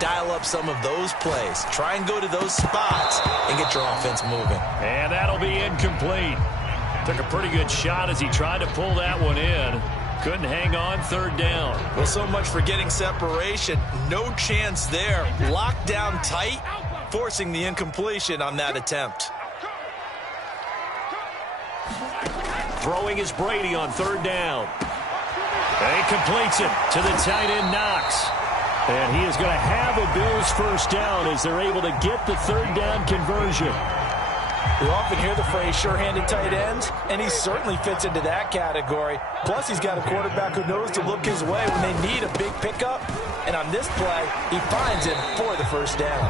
dial up some of those plays. Try and go to those spots and get your offense moving. And that'll be incomplete. Took a pretty good shot as he tried to pull that one in. Couldn't hang on third down. Well, so much for getting separation. No chance there. Locked down tight, forcing the incompletion on that attempt. Throwing is Brady on third down. And he completes it to the tight end, Knox. And he is going to have a Bills first down as they're able to get the third down conversion. We often hear the phrase sure-handed tight ends, and he certainly fits into that category. Plus, he's got a quarterback who knows to look his way when they need a big pickup. And on this play, he finds him for the first down.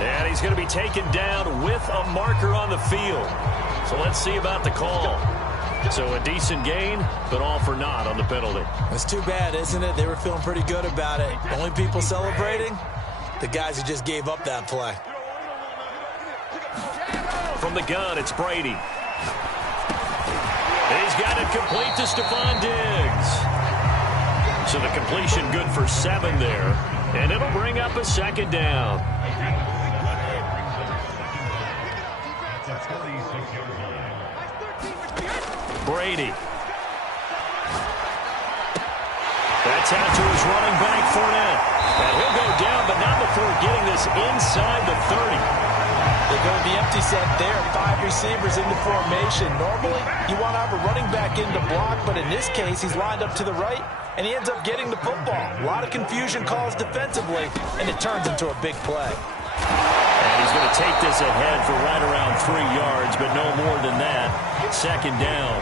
And he's going to be taken down with a marker on the field. So let's see about the call. So a decent gain, but all for naught on the penalty. It's too bad, isn't it? They were feeling pretty good about it. Only people celebrating, the guys who just gave up that play. From the gun, it's Brady. He's got it complete to Stephon Diggs. So the completion good for 7 there. And it'll bring up a second down. Brady out to his running back, Fournette. And he'll go down, but not before getting this inside the 30. They go to the empty set there, 5 receivers into formation. Normally, you want to have a running back in to block, but in this case, he's lined up to the right, and he ends up getting the football. A lot of confusion calls defensively, and it turns into a big play. And he's going to take this ahead for right around 3 yards, but no more than that. Second down.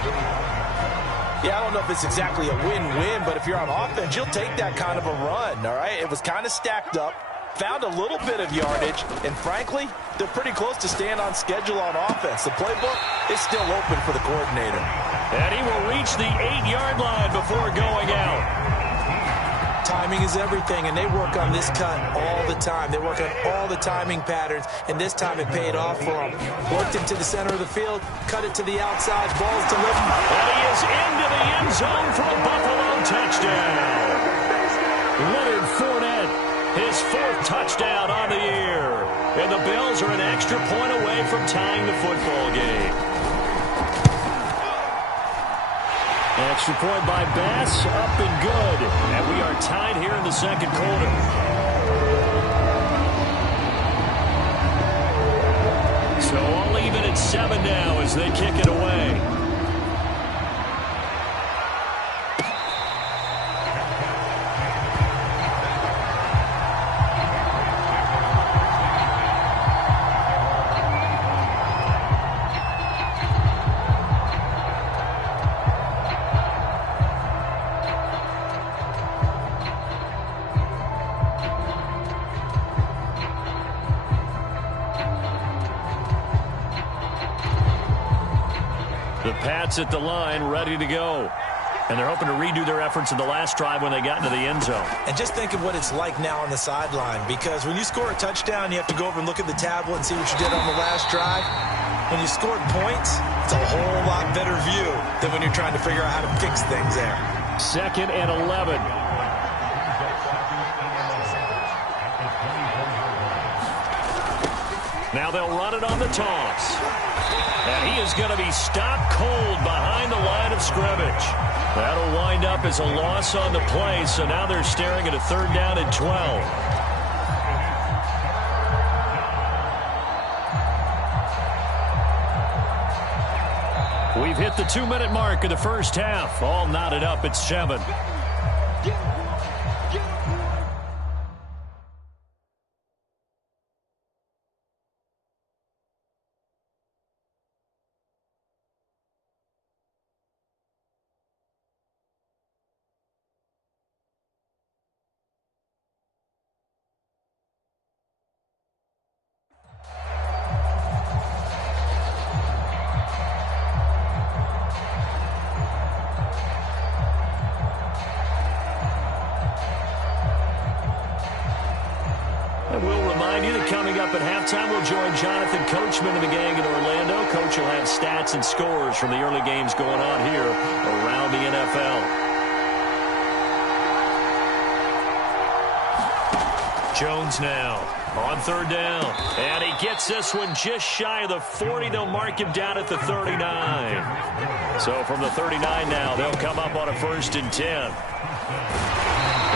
Yeah, I don't know if it's exactly a win-win, but if you're on offense, you'll take that kind of a run, all right? It was kind of stacked up. Found a little bit of yardage, and frankly, they're pretty close to staying on schedule on offense. The playbook is still open for the coordinator. And he will reach the 8-yard line before going out. Timing is everything, and they work on this cut all the time. They work on all the timing patterns, and this time it paid off for them. Worked into the center of the field, cut it to the outside, ball's delivered. And he is into the end zone for a Buffalo touchdown. Leonard Fournette, his 4th touchdown on the year. And the Bills are an extra point away from tying the football game. Extra point by Bass, up and good. And we are tied here in the second quarter. So all even at 7 now as they kick it away. The Pats at the line, ready to go. And they're hoping to redo their efforts in the last drive when they got into the end zone. And just think of what it's like now on the sideline, because when you score a touchdown, you have to go over and look at the tablet and see what you did on the last drive. When you scored points, it's a whole lot better view than when you're trying to figure out how to fix things there. 2nd and 11. Now they'll run it on the toss. And he is going to be stopped cold behind the line of scrimmage. That'll wind up as a loss on the play, so now they're staring at a 3rd down and 12. We've hit the 2-minute mark of the first half. All knotted up at 7. And we'll remind you that coming up at halftime, we'll join Jonathan Coachman and the gang in Orlando. Coach will have stats and scores from the early games going on here around the NFL. Jones now on 3rd down. And he gets this one just shy of the 40. They'll mark him down at the 39. So from the 39 now, they'll come up on a 1st and 10.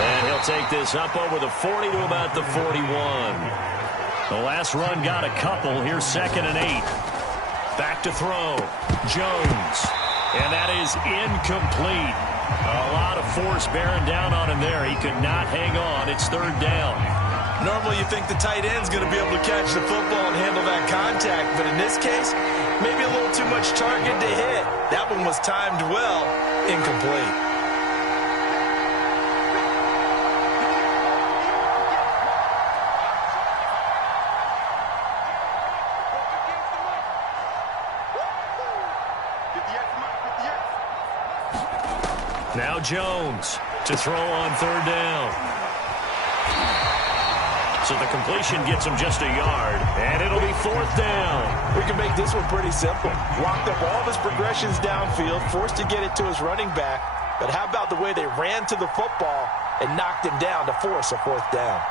And he'll take this up over the 40 to about the 41. The last run got a couple. Here's 2nd and 8. Back to throw. Jones. And that is incomplete. A lot of force bearing down on him there. He could not hang on. It's 3rd down. Normally you think the tight end's going to be able to catch the football and handle that contact, but in this case, maybe a little too much target to hit. That one was timed well. Incomplete. Now Jones to throw on 3rd down. So the completion gets him just a yard, and it'll be 4th down. We can make this one pretty simple. Locked up all of his progressions downfield, forced to get it to his running back. But how about the way they ran to the football and knocked him down to force a 4th down?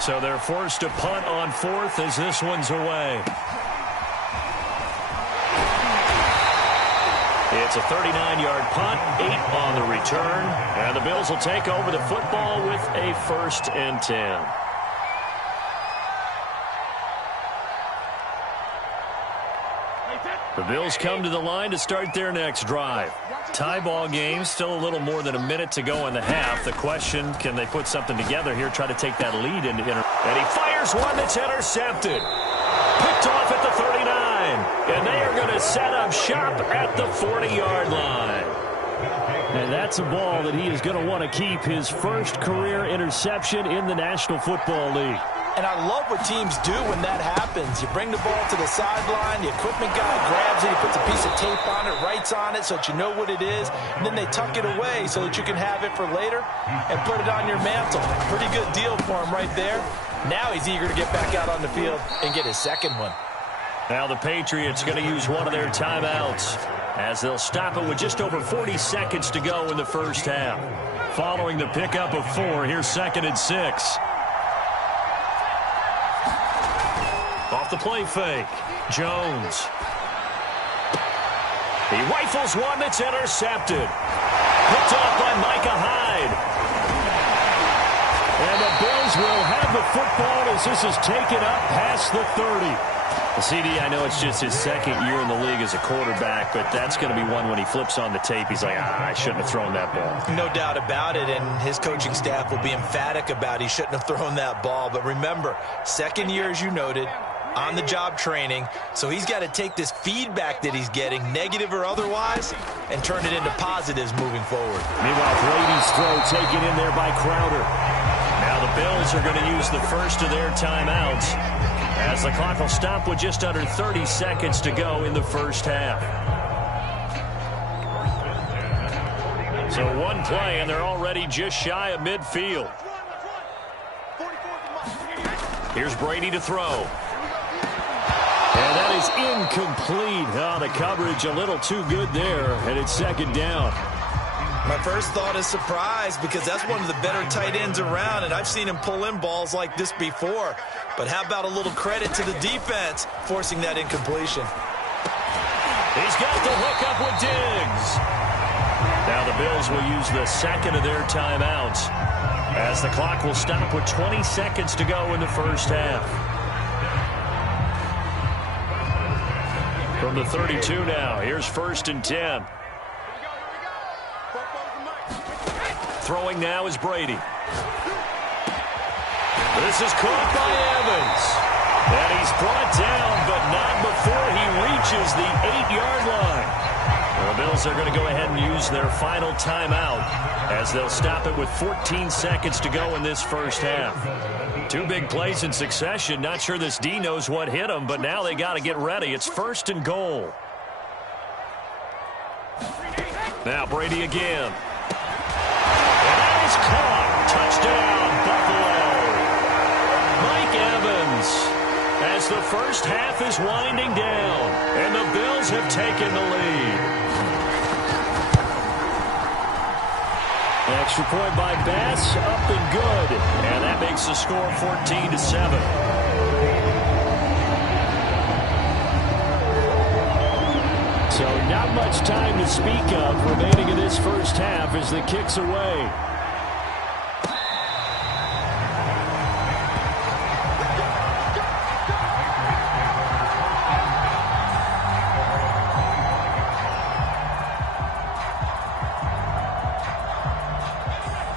So they're forced to punt on 4th as this one's away. It's a 39-yard punt, 8 on the return, and the Bills will take over the football with a 1st and 10. The Bills come to the line to start their next drive. Tie ball game, still a little more than a minute to go in the half. The question, can they put something together here, try to take that lead into and he fires one that's intercepted. Picked off at the 39, and they are going to set up shop at the 40-yard line. And that's a ball that he is going to want to keep, his first career interception in the National Football League. And I love what teams do when that happens. You bring the ball to the sideline, the equipment guy grabs it, he puts a piece of tape on it, writes on it so that you know what it is, and then they tuck it away so that you can have it for later and put it on your mantle. Pretty good deal for him right there. Now he's eager to get back out on the field and get his second one. Now the Patriots going to use one of their timeouts as they'll stop it with just over 40 seconds to go in the first half. Following the pickup of 4, here's 2nd and 6. Off the play fake, Jones. He rifles one that's intercepted. Picked off by Micah Hyde. And the Bills will have the football as this is taken up past the 30. CD, I know it's just his 2nd year in the league as a quarterback, but that's going to be one when he flips on the tape, he's like, I shouldn't have thrown that ball. No doubt about it, and his coaching staff will be emphatic about he shouldn't have thrown that ball. But remember, 2nd year, as you noted, on-the-job training, so he's got to take this feedback that he's getting, negative or otherwise, and turn it into positives moving forward. Meanwhile, Brady's throw taken in there by Crowder. Now the Bills are going to use the first of their timeouts as the clock will stop with just under 30 seconds to go in the first half. So one play, and they're already just shy of midfield. Here's Brady to throw. And that is incomplete. Oh, the coverage a little too good there, and it's 2nd down. My first thought is surprise, because that's one of the better tight ends around, and I've seen him pull in balls like this before. But how about a little credit to the defense forcing that incompletion? He's got the hookup with Diggs. Now the Bills will use the 2nd of their timeouts as the clock will stop with 20 seconds to go in the first half. From the 32 now, here's 1st and 10. Throwing now is Brady. This is caught by Evans. And he's brought down, but not before he reaches the 8-yard line. The Bills are going to go ahead and use their final timeout as they'll stop it with 14 seconds to go in this first half. 2 big plays in succession. Not sure this D knows what hit him, but now they got to get ready. It's 1st and goal. Now Brady again. And that is caught. Touchdown, Buffalo. Mike Evans as the first half is winding down, and the Bills have taken the lead. Extra point by Bass, up and good. And that makes the score 14-7. So not much time to speak of remaining in this first half as the kick's away.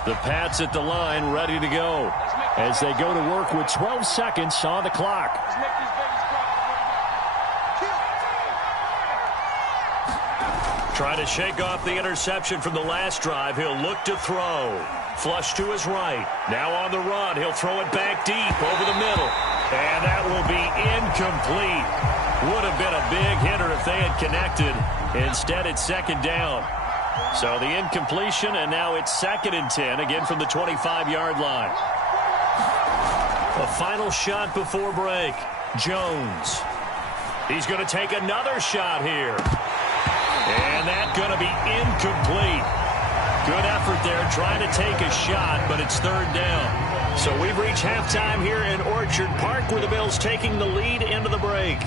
The Pats at the line, ready to go as they go to work with 12 seconds on the clock. Trying to shake off the interception from the last drive. He'll look to throw. Flush to his right. Now on the run. He'll throw it back deep over the middle. And that will be incomplete. Would have been a big hitter if they had connected. Instead, it's 2nd down. So the incompletion, and now it's 2nd and 10, again from the 25-yard line. A final shot before break. Jones. He's going to take another shot here. And that's going to be incomplete. Good effort there trying to take a shot, but it's 3rd down. So we've reached halftime here in Orchard Park, where the Bills taking the lead into the break.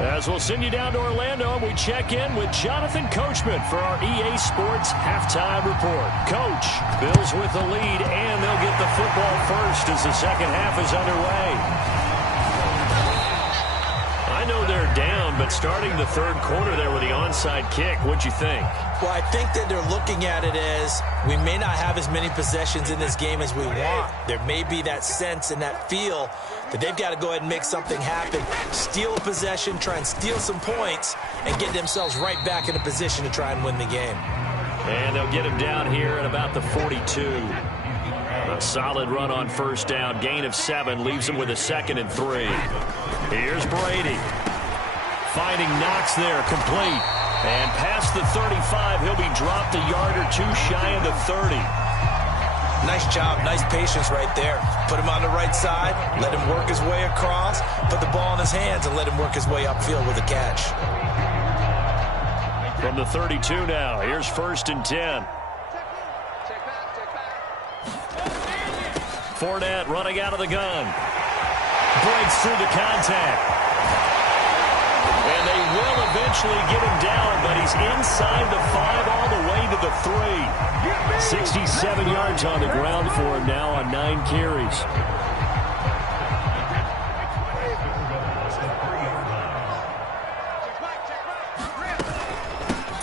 As we'll send you down to Orlando, we check in with Jonathan Coachman for our EA Sports Halftime Report. Coach, Bills with the lead, and they'll get the football first as the second half is underway. I know they're down, but starting the third quarter there with the onside kick, what'd you think? Well, I think that they're looking at it as we may not have as many possessions in this game as we want. There may be that sense and that feel that they've got to go ahead and make something happen, steal a possession, try and steal some points, and get themselves right back in a position to try and win the game. And they'll get him down here at about the 42. A solid run on first down. Gain of 7 leaves him with a 2nd and 3. Here's Brady. Finding Knox there, complete. And past the 35, he'll be dropped a yard or two shy of the 30. Nice job, nice patience right there. Put him on the right side, let him work his way across, put the ball in his hands, and let him work his way upfield with a catch. From the 32 now, here's 1st and 10. Fournette running out of the gun. Breaks through the contact. And they will eventually get him down, but he's inside the 5 all the way to the 3. 67 yards on the ground for him now on 9 carries.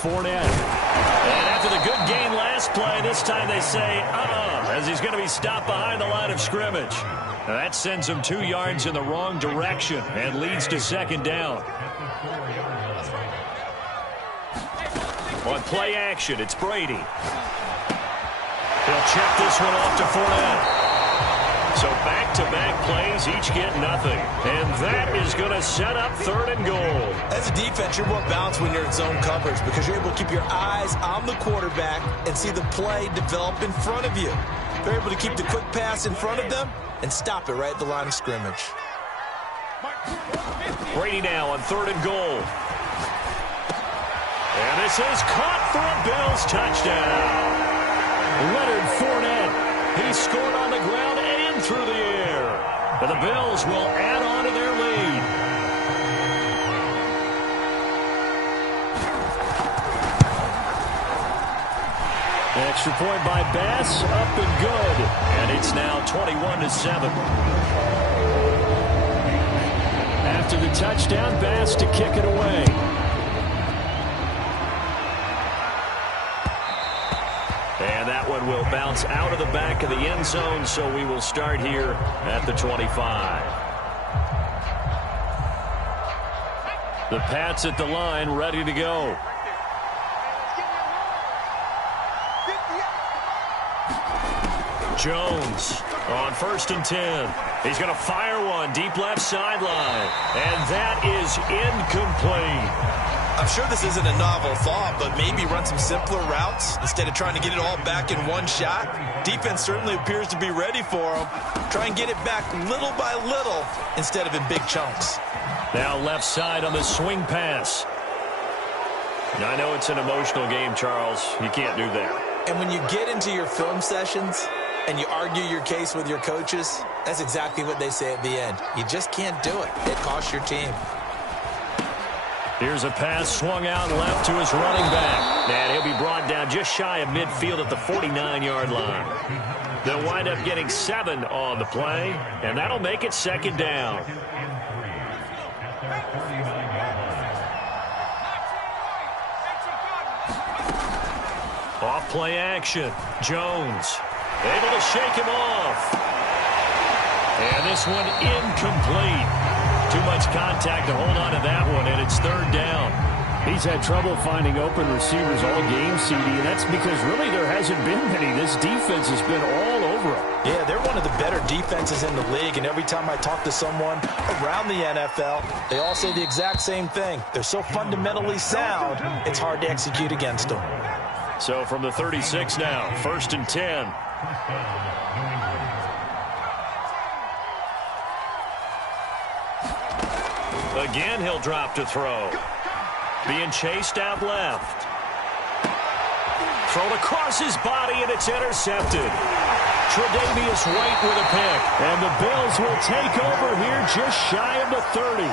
Fournette. And after the good game last play, this time they say, as he's going to be stopped behind the line of scrimmage. That sends him 2 yards in the wrong direction and leads to 2nd down. On play action, it's Brady. He'll check this one off to Fournette. So back-to-back plays, each get nothing. And that is going to set up 3rd and goal. As a defense, you're more balanced when you're in zone coverage because you're able to keep your eyes on the quarterback and see the play develop in front of you. They're able to keep the quick pass in front of them and stop it right at the line of scrimmage. Brady now on 3rd and goal. And this is caught for a Bills touchdown. Leonard Fournette. He scored on the ground and through the air. And the Bills will add on to their lead. Extra point by Bass, up and good. And it's now 21-7. After the touchdown, Bass to kick it away. And that one will bounce out of the back of the end zone, so we will start here at the 25. The Pats at the line, ready to go. Jones on 1st and 10. He's going to fire one deep left sideline. And that is incomplete. I'm sure this isn't a novel thought, but maybe run some simpler routes instead of trying to get it all back in one shot. Defense certainly appears to be ready for him. Try and get it back little by little instead of in big chunks. Now left side on the swing pass. Now, I know it's an emotional game, Charles. You can't do that. And when you get into your film sessions and you argue your case with your coaches, that's exactly what they say at the end. You just can't do it. It costs your team. Here's a pass swung out left to his running back. And he'll be brought down just shy of midfield at the 49-yard line. They'll wind up getting 7 on the play, and that'll make it 2nd down. Off play action. Jones able to shake him off. And this one incomplete. Too much contact to hold on to that one, and it's 3rd down. He's had trouble finding open receivers all game, CD, and that's because really there hasn't been many. This defense has been all over him. Yeah, they're one of the better defenses in the league, and every time I talk to someone around the NFL, they all say the exact same thing. They're so fundamentally sound, it's hard to execute against them. So from the 36 now, 1st and 10. Again, he'll drop to throw. Being chased out left. Thrown across his body, and it's intercepted. Tre'Davious White with a pick. And the Bills will take over here just shy of the 30.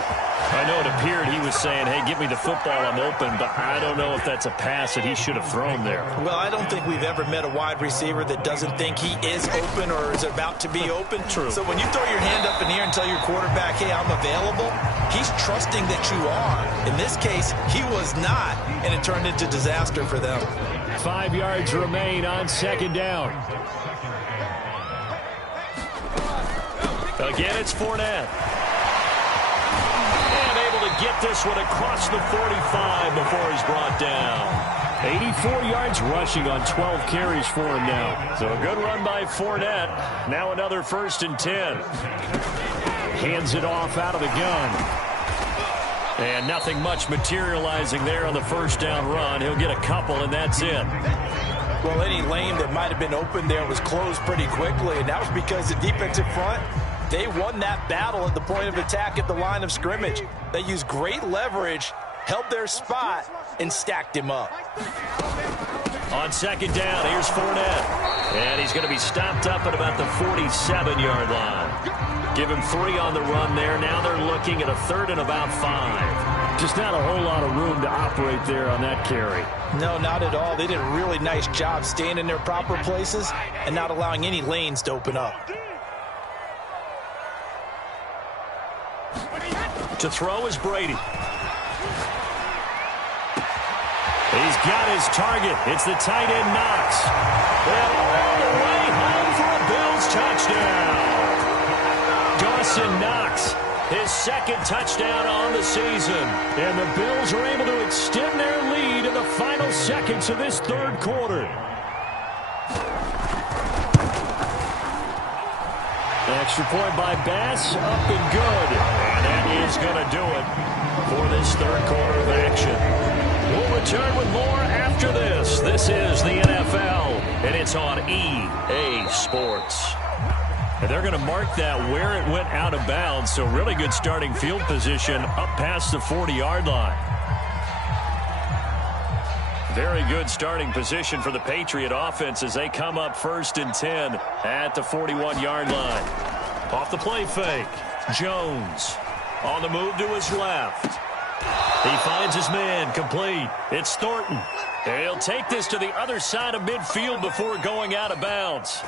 I know it appeared he was saying, hey, give me the football, I'm open, but I don't know if that's a pass that he should have thrown there. Well, I don't think we've ever met a wide receiver that doesn't think he is open or is about to be open. True. So when you throw your hand up in the air and tell your quarterback, hey, I'm available, he's trusting that you are. In this case, he was not, and it turned into disaster for them. 5 yards remain on second down. Again, it's Fournette. And able to get this one across the 45 before he's brought down. 84 yards rushing on 12 carries for him now. So a good run by Fournette. Now another 1st and 10. Hands it off out of the gun. And nothing much materializing there on the 1st down run. He'll get a couple, and that's it. Well, any lane that might have been open there was closed pretty quickly, and that was because the defensive front, they won that battle at the point of attack at the line of scrimmage. They used great leverage, held their spot, and stacked him up. On second down, here's Fournette. And he's going to be stopped up at about the 47-yard line. Give him 3 on the run there. Now they're looking at a 3rd and about 5. Just not a whole lot of room to operate there on that carry. No, not at all. They did a really nice job staying in their proper places and not allowing any lanes to open up. To throw is Brady. He's got his target. It's the tight end Knox. And all the way home for a Bills touchdown. Dawson Knox, his 2nd touchdown on the season. And the Bills are able to extend their lead in the final seconds of this 3rd quarter. Extra point by Bass, up and good. And that is going to do it for this 3rd quarter of action. We'll return with more after this. This is the NFL, and it's on EA Sports. And they're going to mark that where it went out of bounds, so really good starting field position up past the 40-yard line. Very good starting position for the Patriot offense as they come up 1st and 10 at the 41-yard line. Off the play fake, Jones on the move to his left. He finds his man, complete. It's Thornton. He'll take this to the other side of midfield before going out of bounds.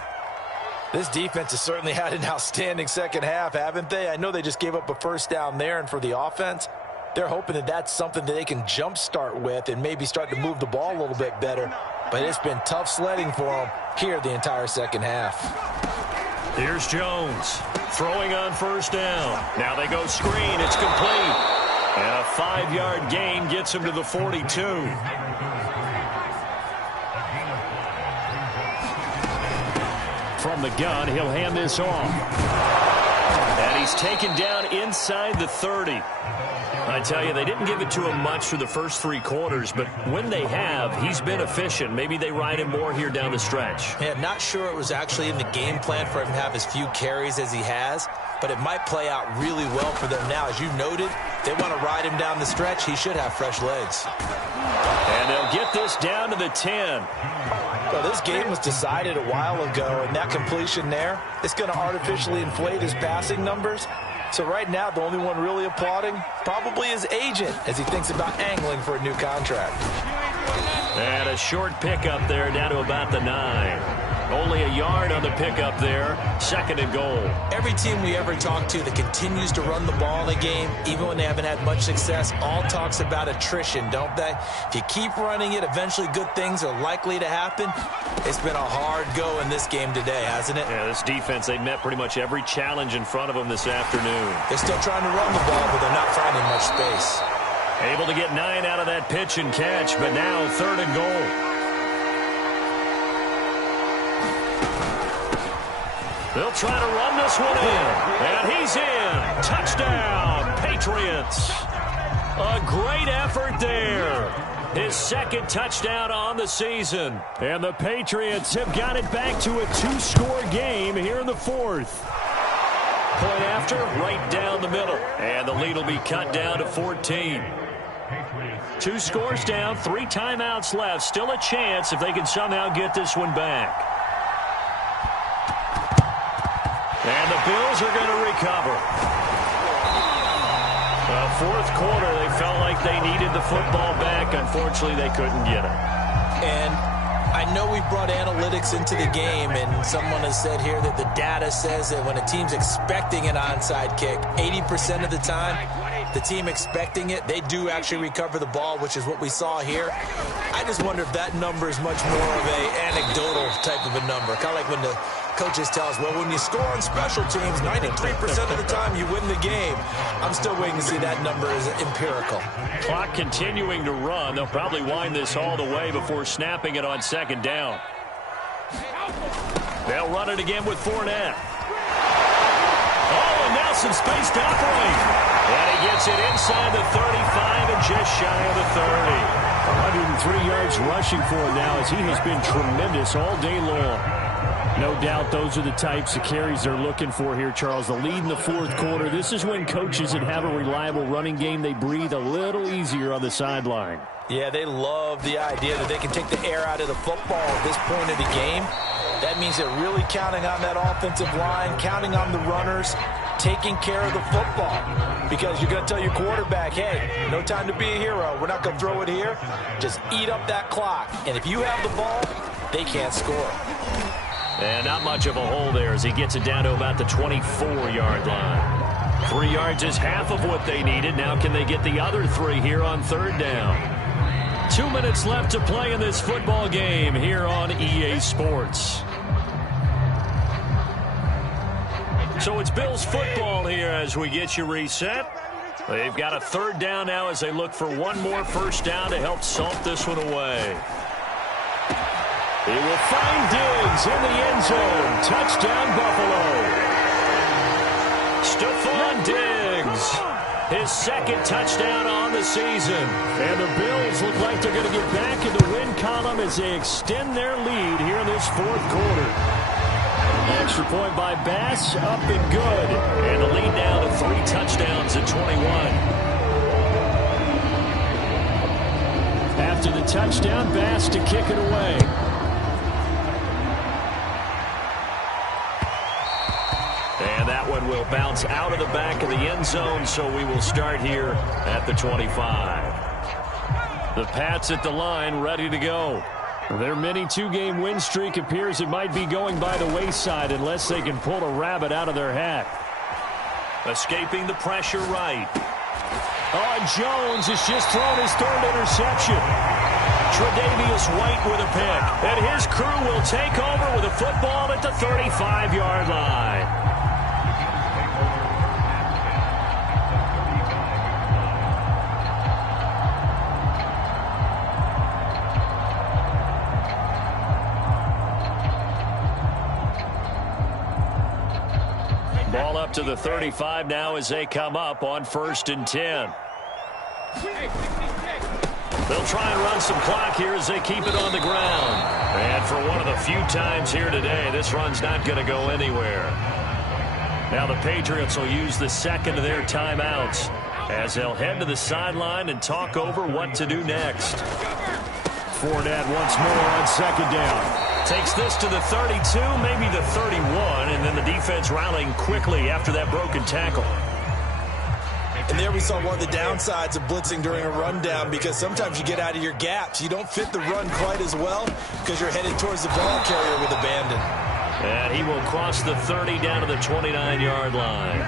This defense has certainly had an outstanding second half, haven't they? I know they just gave up a 1st down there, and for the offense, they're hoping that that's something that they can jumpstart with and maybe start to move the ball a little bit better. But it's been tough sledding for them here the entire second half. Here's Jones throwing on 1st down. Now they go screen. It's complete. And a 5-yard gain gets him to the 42. From the gun, he'll hand this off. And he's taken down inside the 30. I tell you, they didn't give it to him much for the first 3 quarters, but when they have, he's been efficient. Maybe they ride him more here down the stretch. Yeah, not sure it was actually in the game plan for him to have as few carries as he has, but it might play out really well for them now. As you noted, they want to ride him down the stretch. He should have fresh legs. And they'll get this down to the 10. Well, this game was decided a while ago, and that completion there, it's going to artificially inflate his passing numbers. So right now, the only one really applauding probably his agent as he thinks about angling for a new contract. And a short pickup there down to about the 9. Only a yard on the pickup there. 2nd and goal. Every team we ever talk to that continues to run the ball in a game, even when they haven't had much success, all talks about attrition, don't they? If you keep running it, eventually good things are likely to happen. It's been a hard go in this game today, hasn't it? Yeah, this defense, they met pretty much every challenge in front of them this afternoon. They're still trying to run the ball, but they're not finding much space. Able to get 9 out of that pitch and catch, but now 3rd and goal. They'll try to run this one in. And he's in. Touchdown, Patriots. A great effort there. His 2nd touchdown on the season. And the Patriots have got it back to a 2-score game here in the 4th. Point after, right down the middle. And the lead will be cut down to 14. 2 scores down, 3 timeouts left. Still a chance if they can somehow get this one back. And the Bills are going to recover. Fourth quarter, they felt like they needed the football back. Unfortunately, they couldn't get it. And I know we've brought analytics into the game, and someone has said here that the data says that when a team's expecting an onside kick, 80% of the time, the team expecting it, they do actually recover the ball, which is what we saw here. I just wonder if that number is much more of an anecdotal type of a number. Kind of like when the coaches tell us, well, when you score on special teams, 93% of the time you win the game. I'm still waiting to see that number is empirical. Clock continuing to run. They'll probably wind this all the way before snapping it on second down. They'll run it again with Fournette. Oh, and now some space to operate. And he gets it inside the 35 and just shy of the 30. 103 yards rushing for him now as he has been tremendous all day long. No doubt those are the types of carries they're looking for here, Charles. The lead in the fourth quarter. This is when coaches that have a reliable running game, they breathe a little easier on the sideline. Yeah, they love the idea that they can take the air out of the football at this point of the game. That means they're really counting on that offensive line, counting on the runners, taking care of the football. Because you're going to tell your quarterback, hey, no time to be a hero. We're not going to throw it here. Just eat up that clock. And if you have the ball, they can't score. And not much of a hole there as he gets it down to about the 24-yard line. 3 yards is half of what they needed. Now can they get the other 3 here on third down? 2 minutes left to play in this football game here on EA Sports. So it's Bills football here as we get you reset. They've got a third down now as they look for one more first down to help salt this one away. He will find Diggs in the end zone. Touchdown, Buffalo. Stephon Diggs, his second touchdown on the season. And the Bills look like they're going to get back in the win column as they extend their lead here in this fourth quarter. Extra point by Bass, up and good. And the lead now to 3 touchdowns at 21. After the touchdown, Bass to kick it away. And that one will bounce out of the back of the end zone, so we will start here at the 25. The Pats at the line, ready to go. Their mini 2-game win streak appears it might be going by the wayside unless they can pull a rabbit out of their hat. Escaping the pressure right. Oh, Jones has just thrown his third interception. Tre'Davious White with a pick. And his crew will take over with a football at the 35-yard line. Ball up to the 35 now as they come up on 1st and 10. They'll try and run some clock here as they keep it on the ground. And for one of the few times here today, this run's not going to go anywhere. Now the Patriots will use the second of their timeouts as they'll head to the sideline and talk over what to do next. Fournette once more on second down. Takes this to the 32, maybe the 31, and then the defense rallying quickly after that broken tackle. And there we saw one of the downsides of blitzing during a rundown, because sometimes you get out of your gaps. You don't fit the run quite as well because you're headed towards the ball carrier with abandon. And he will cross the 30 down to the 29-yard line.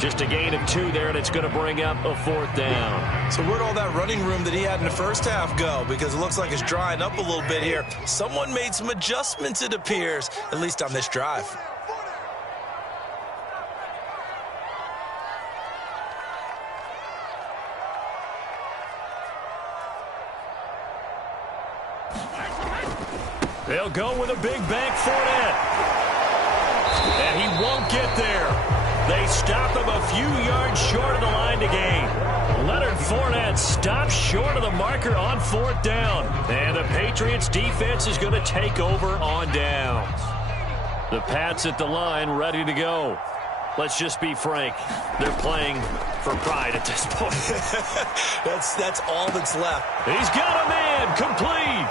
Just a gain of 2 there, and it's going to bring up a 4th down. So where'd all that running room that he had in the first half go? Because it looks like it's drying up a little bit here. Someone made some adjustments, it appears, at least on this drive. They'll go with a big bank Fournette. And he won't get there. They stop him a few yards short of the line to gain. Leonard Fournette stops short of the marker on 4th down. And the Patriots defense is going to take over on downs. The Pats at the line ready to go. Let's just be frank. They're playing for pride at this point. That's all that's left. He's got a man complete.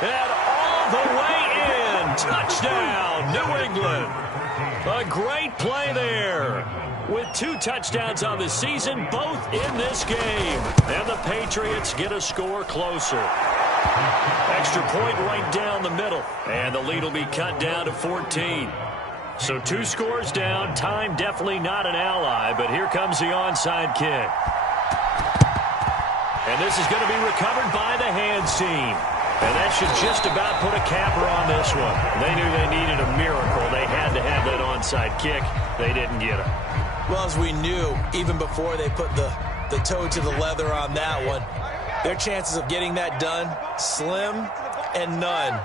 And all the way in. Touchdown, New England. A great play there. With 2 touchdowns on the season, both in this game. And the Patriots get a score closer. Extra point right down the middle. And the lead will be cut down to 14. So 2 scores down. Time definitely not an ally, but here comes the onside kick. And this is going to be recovered by the hands team. And that should just about put a capper on this one. They knew they needed a miracle. They had to have that onside kick. They didn't get it. Well, as we knew, even before they put the toe to the leather on that one, their chances of getting that done, slim and none.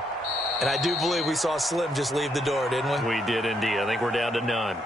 And I do believe we saw slim just leave the door, didn't we? We did indeed. I think we're down to none.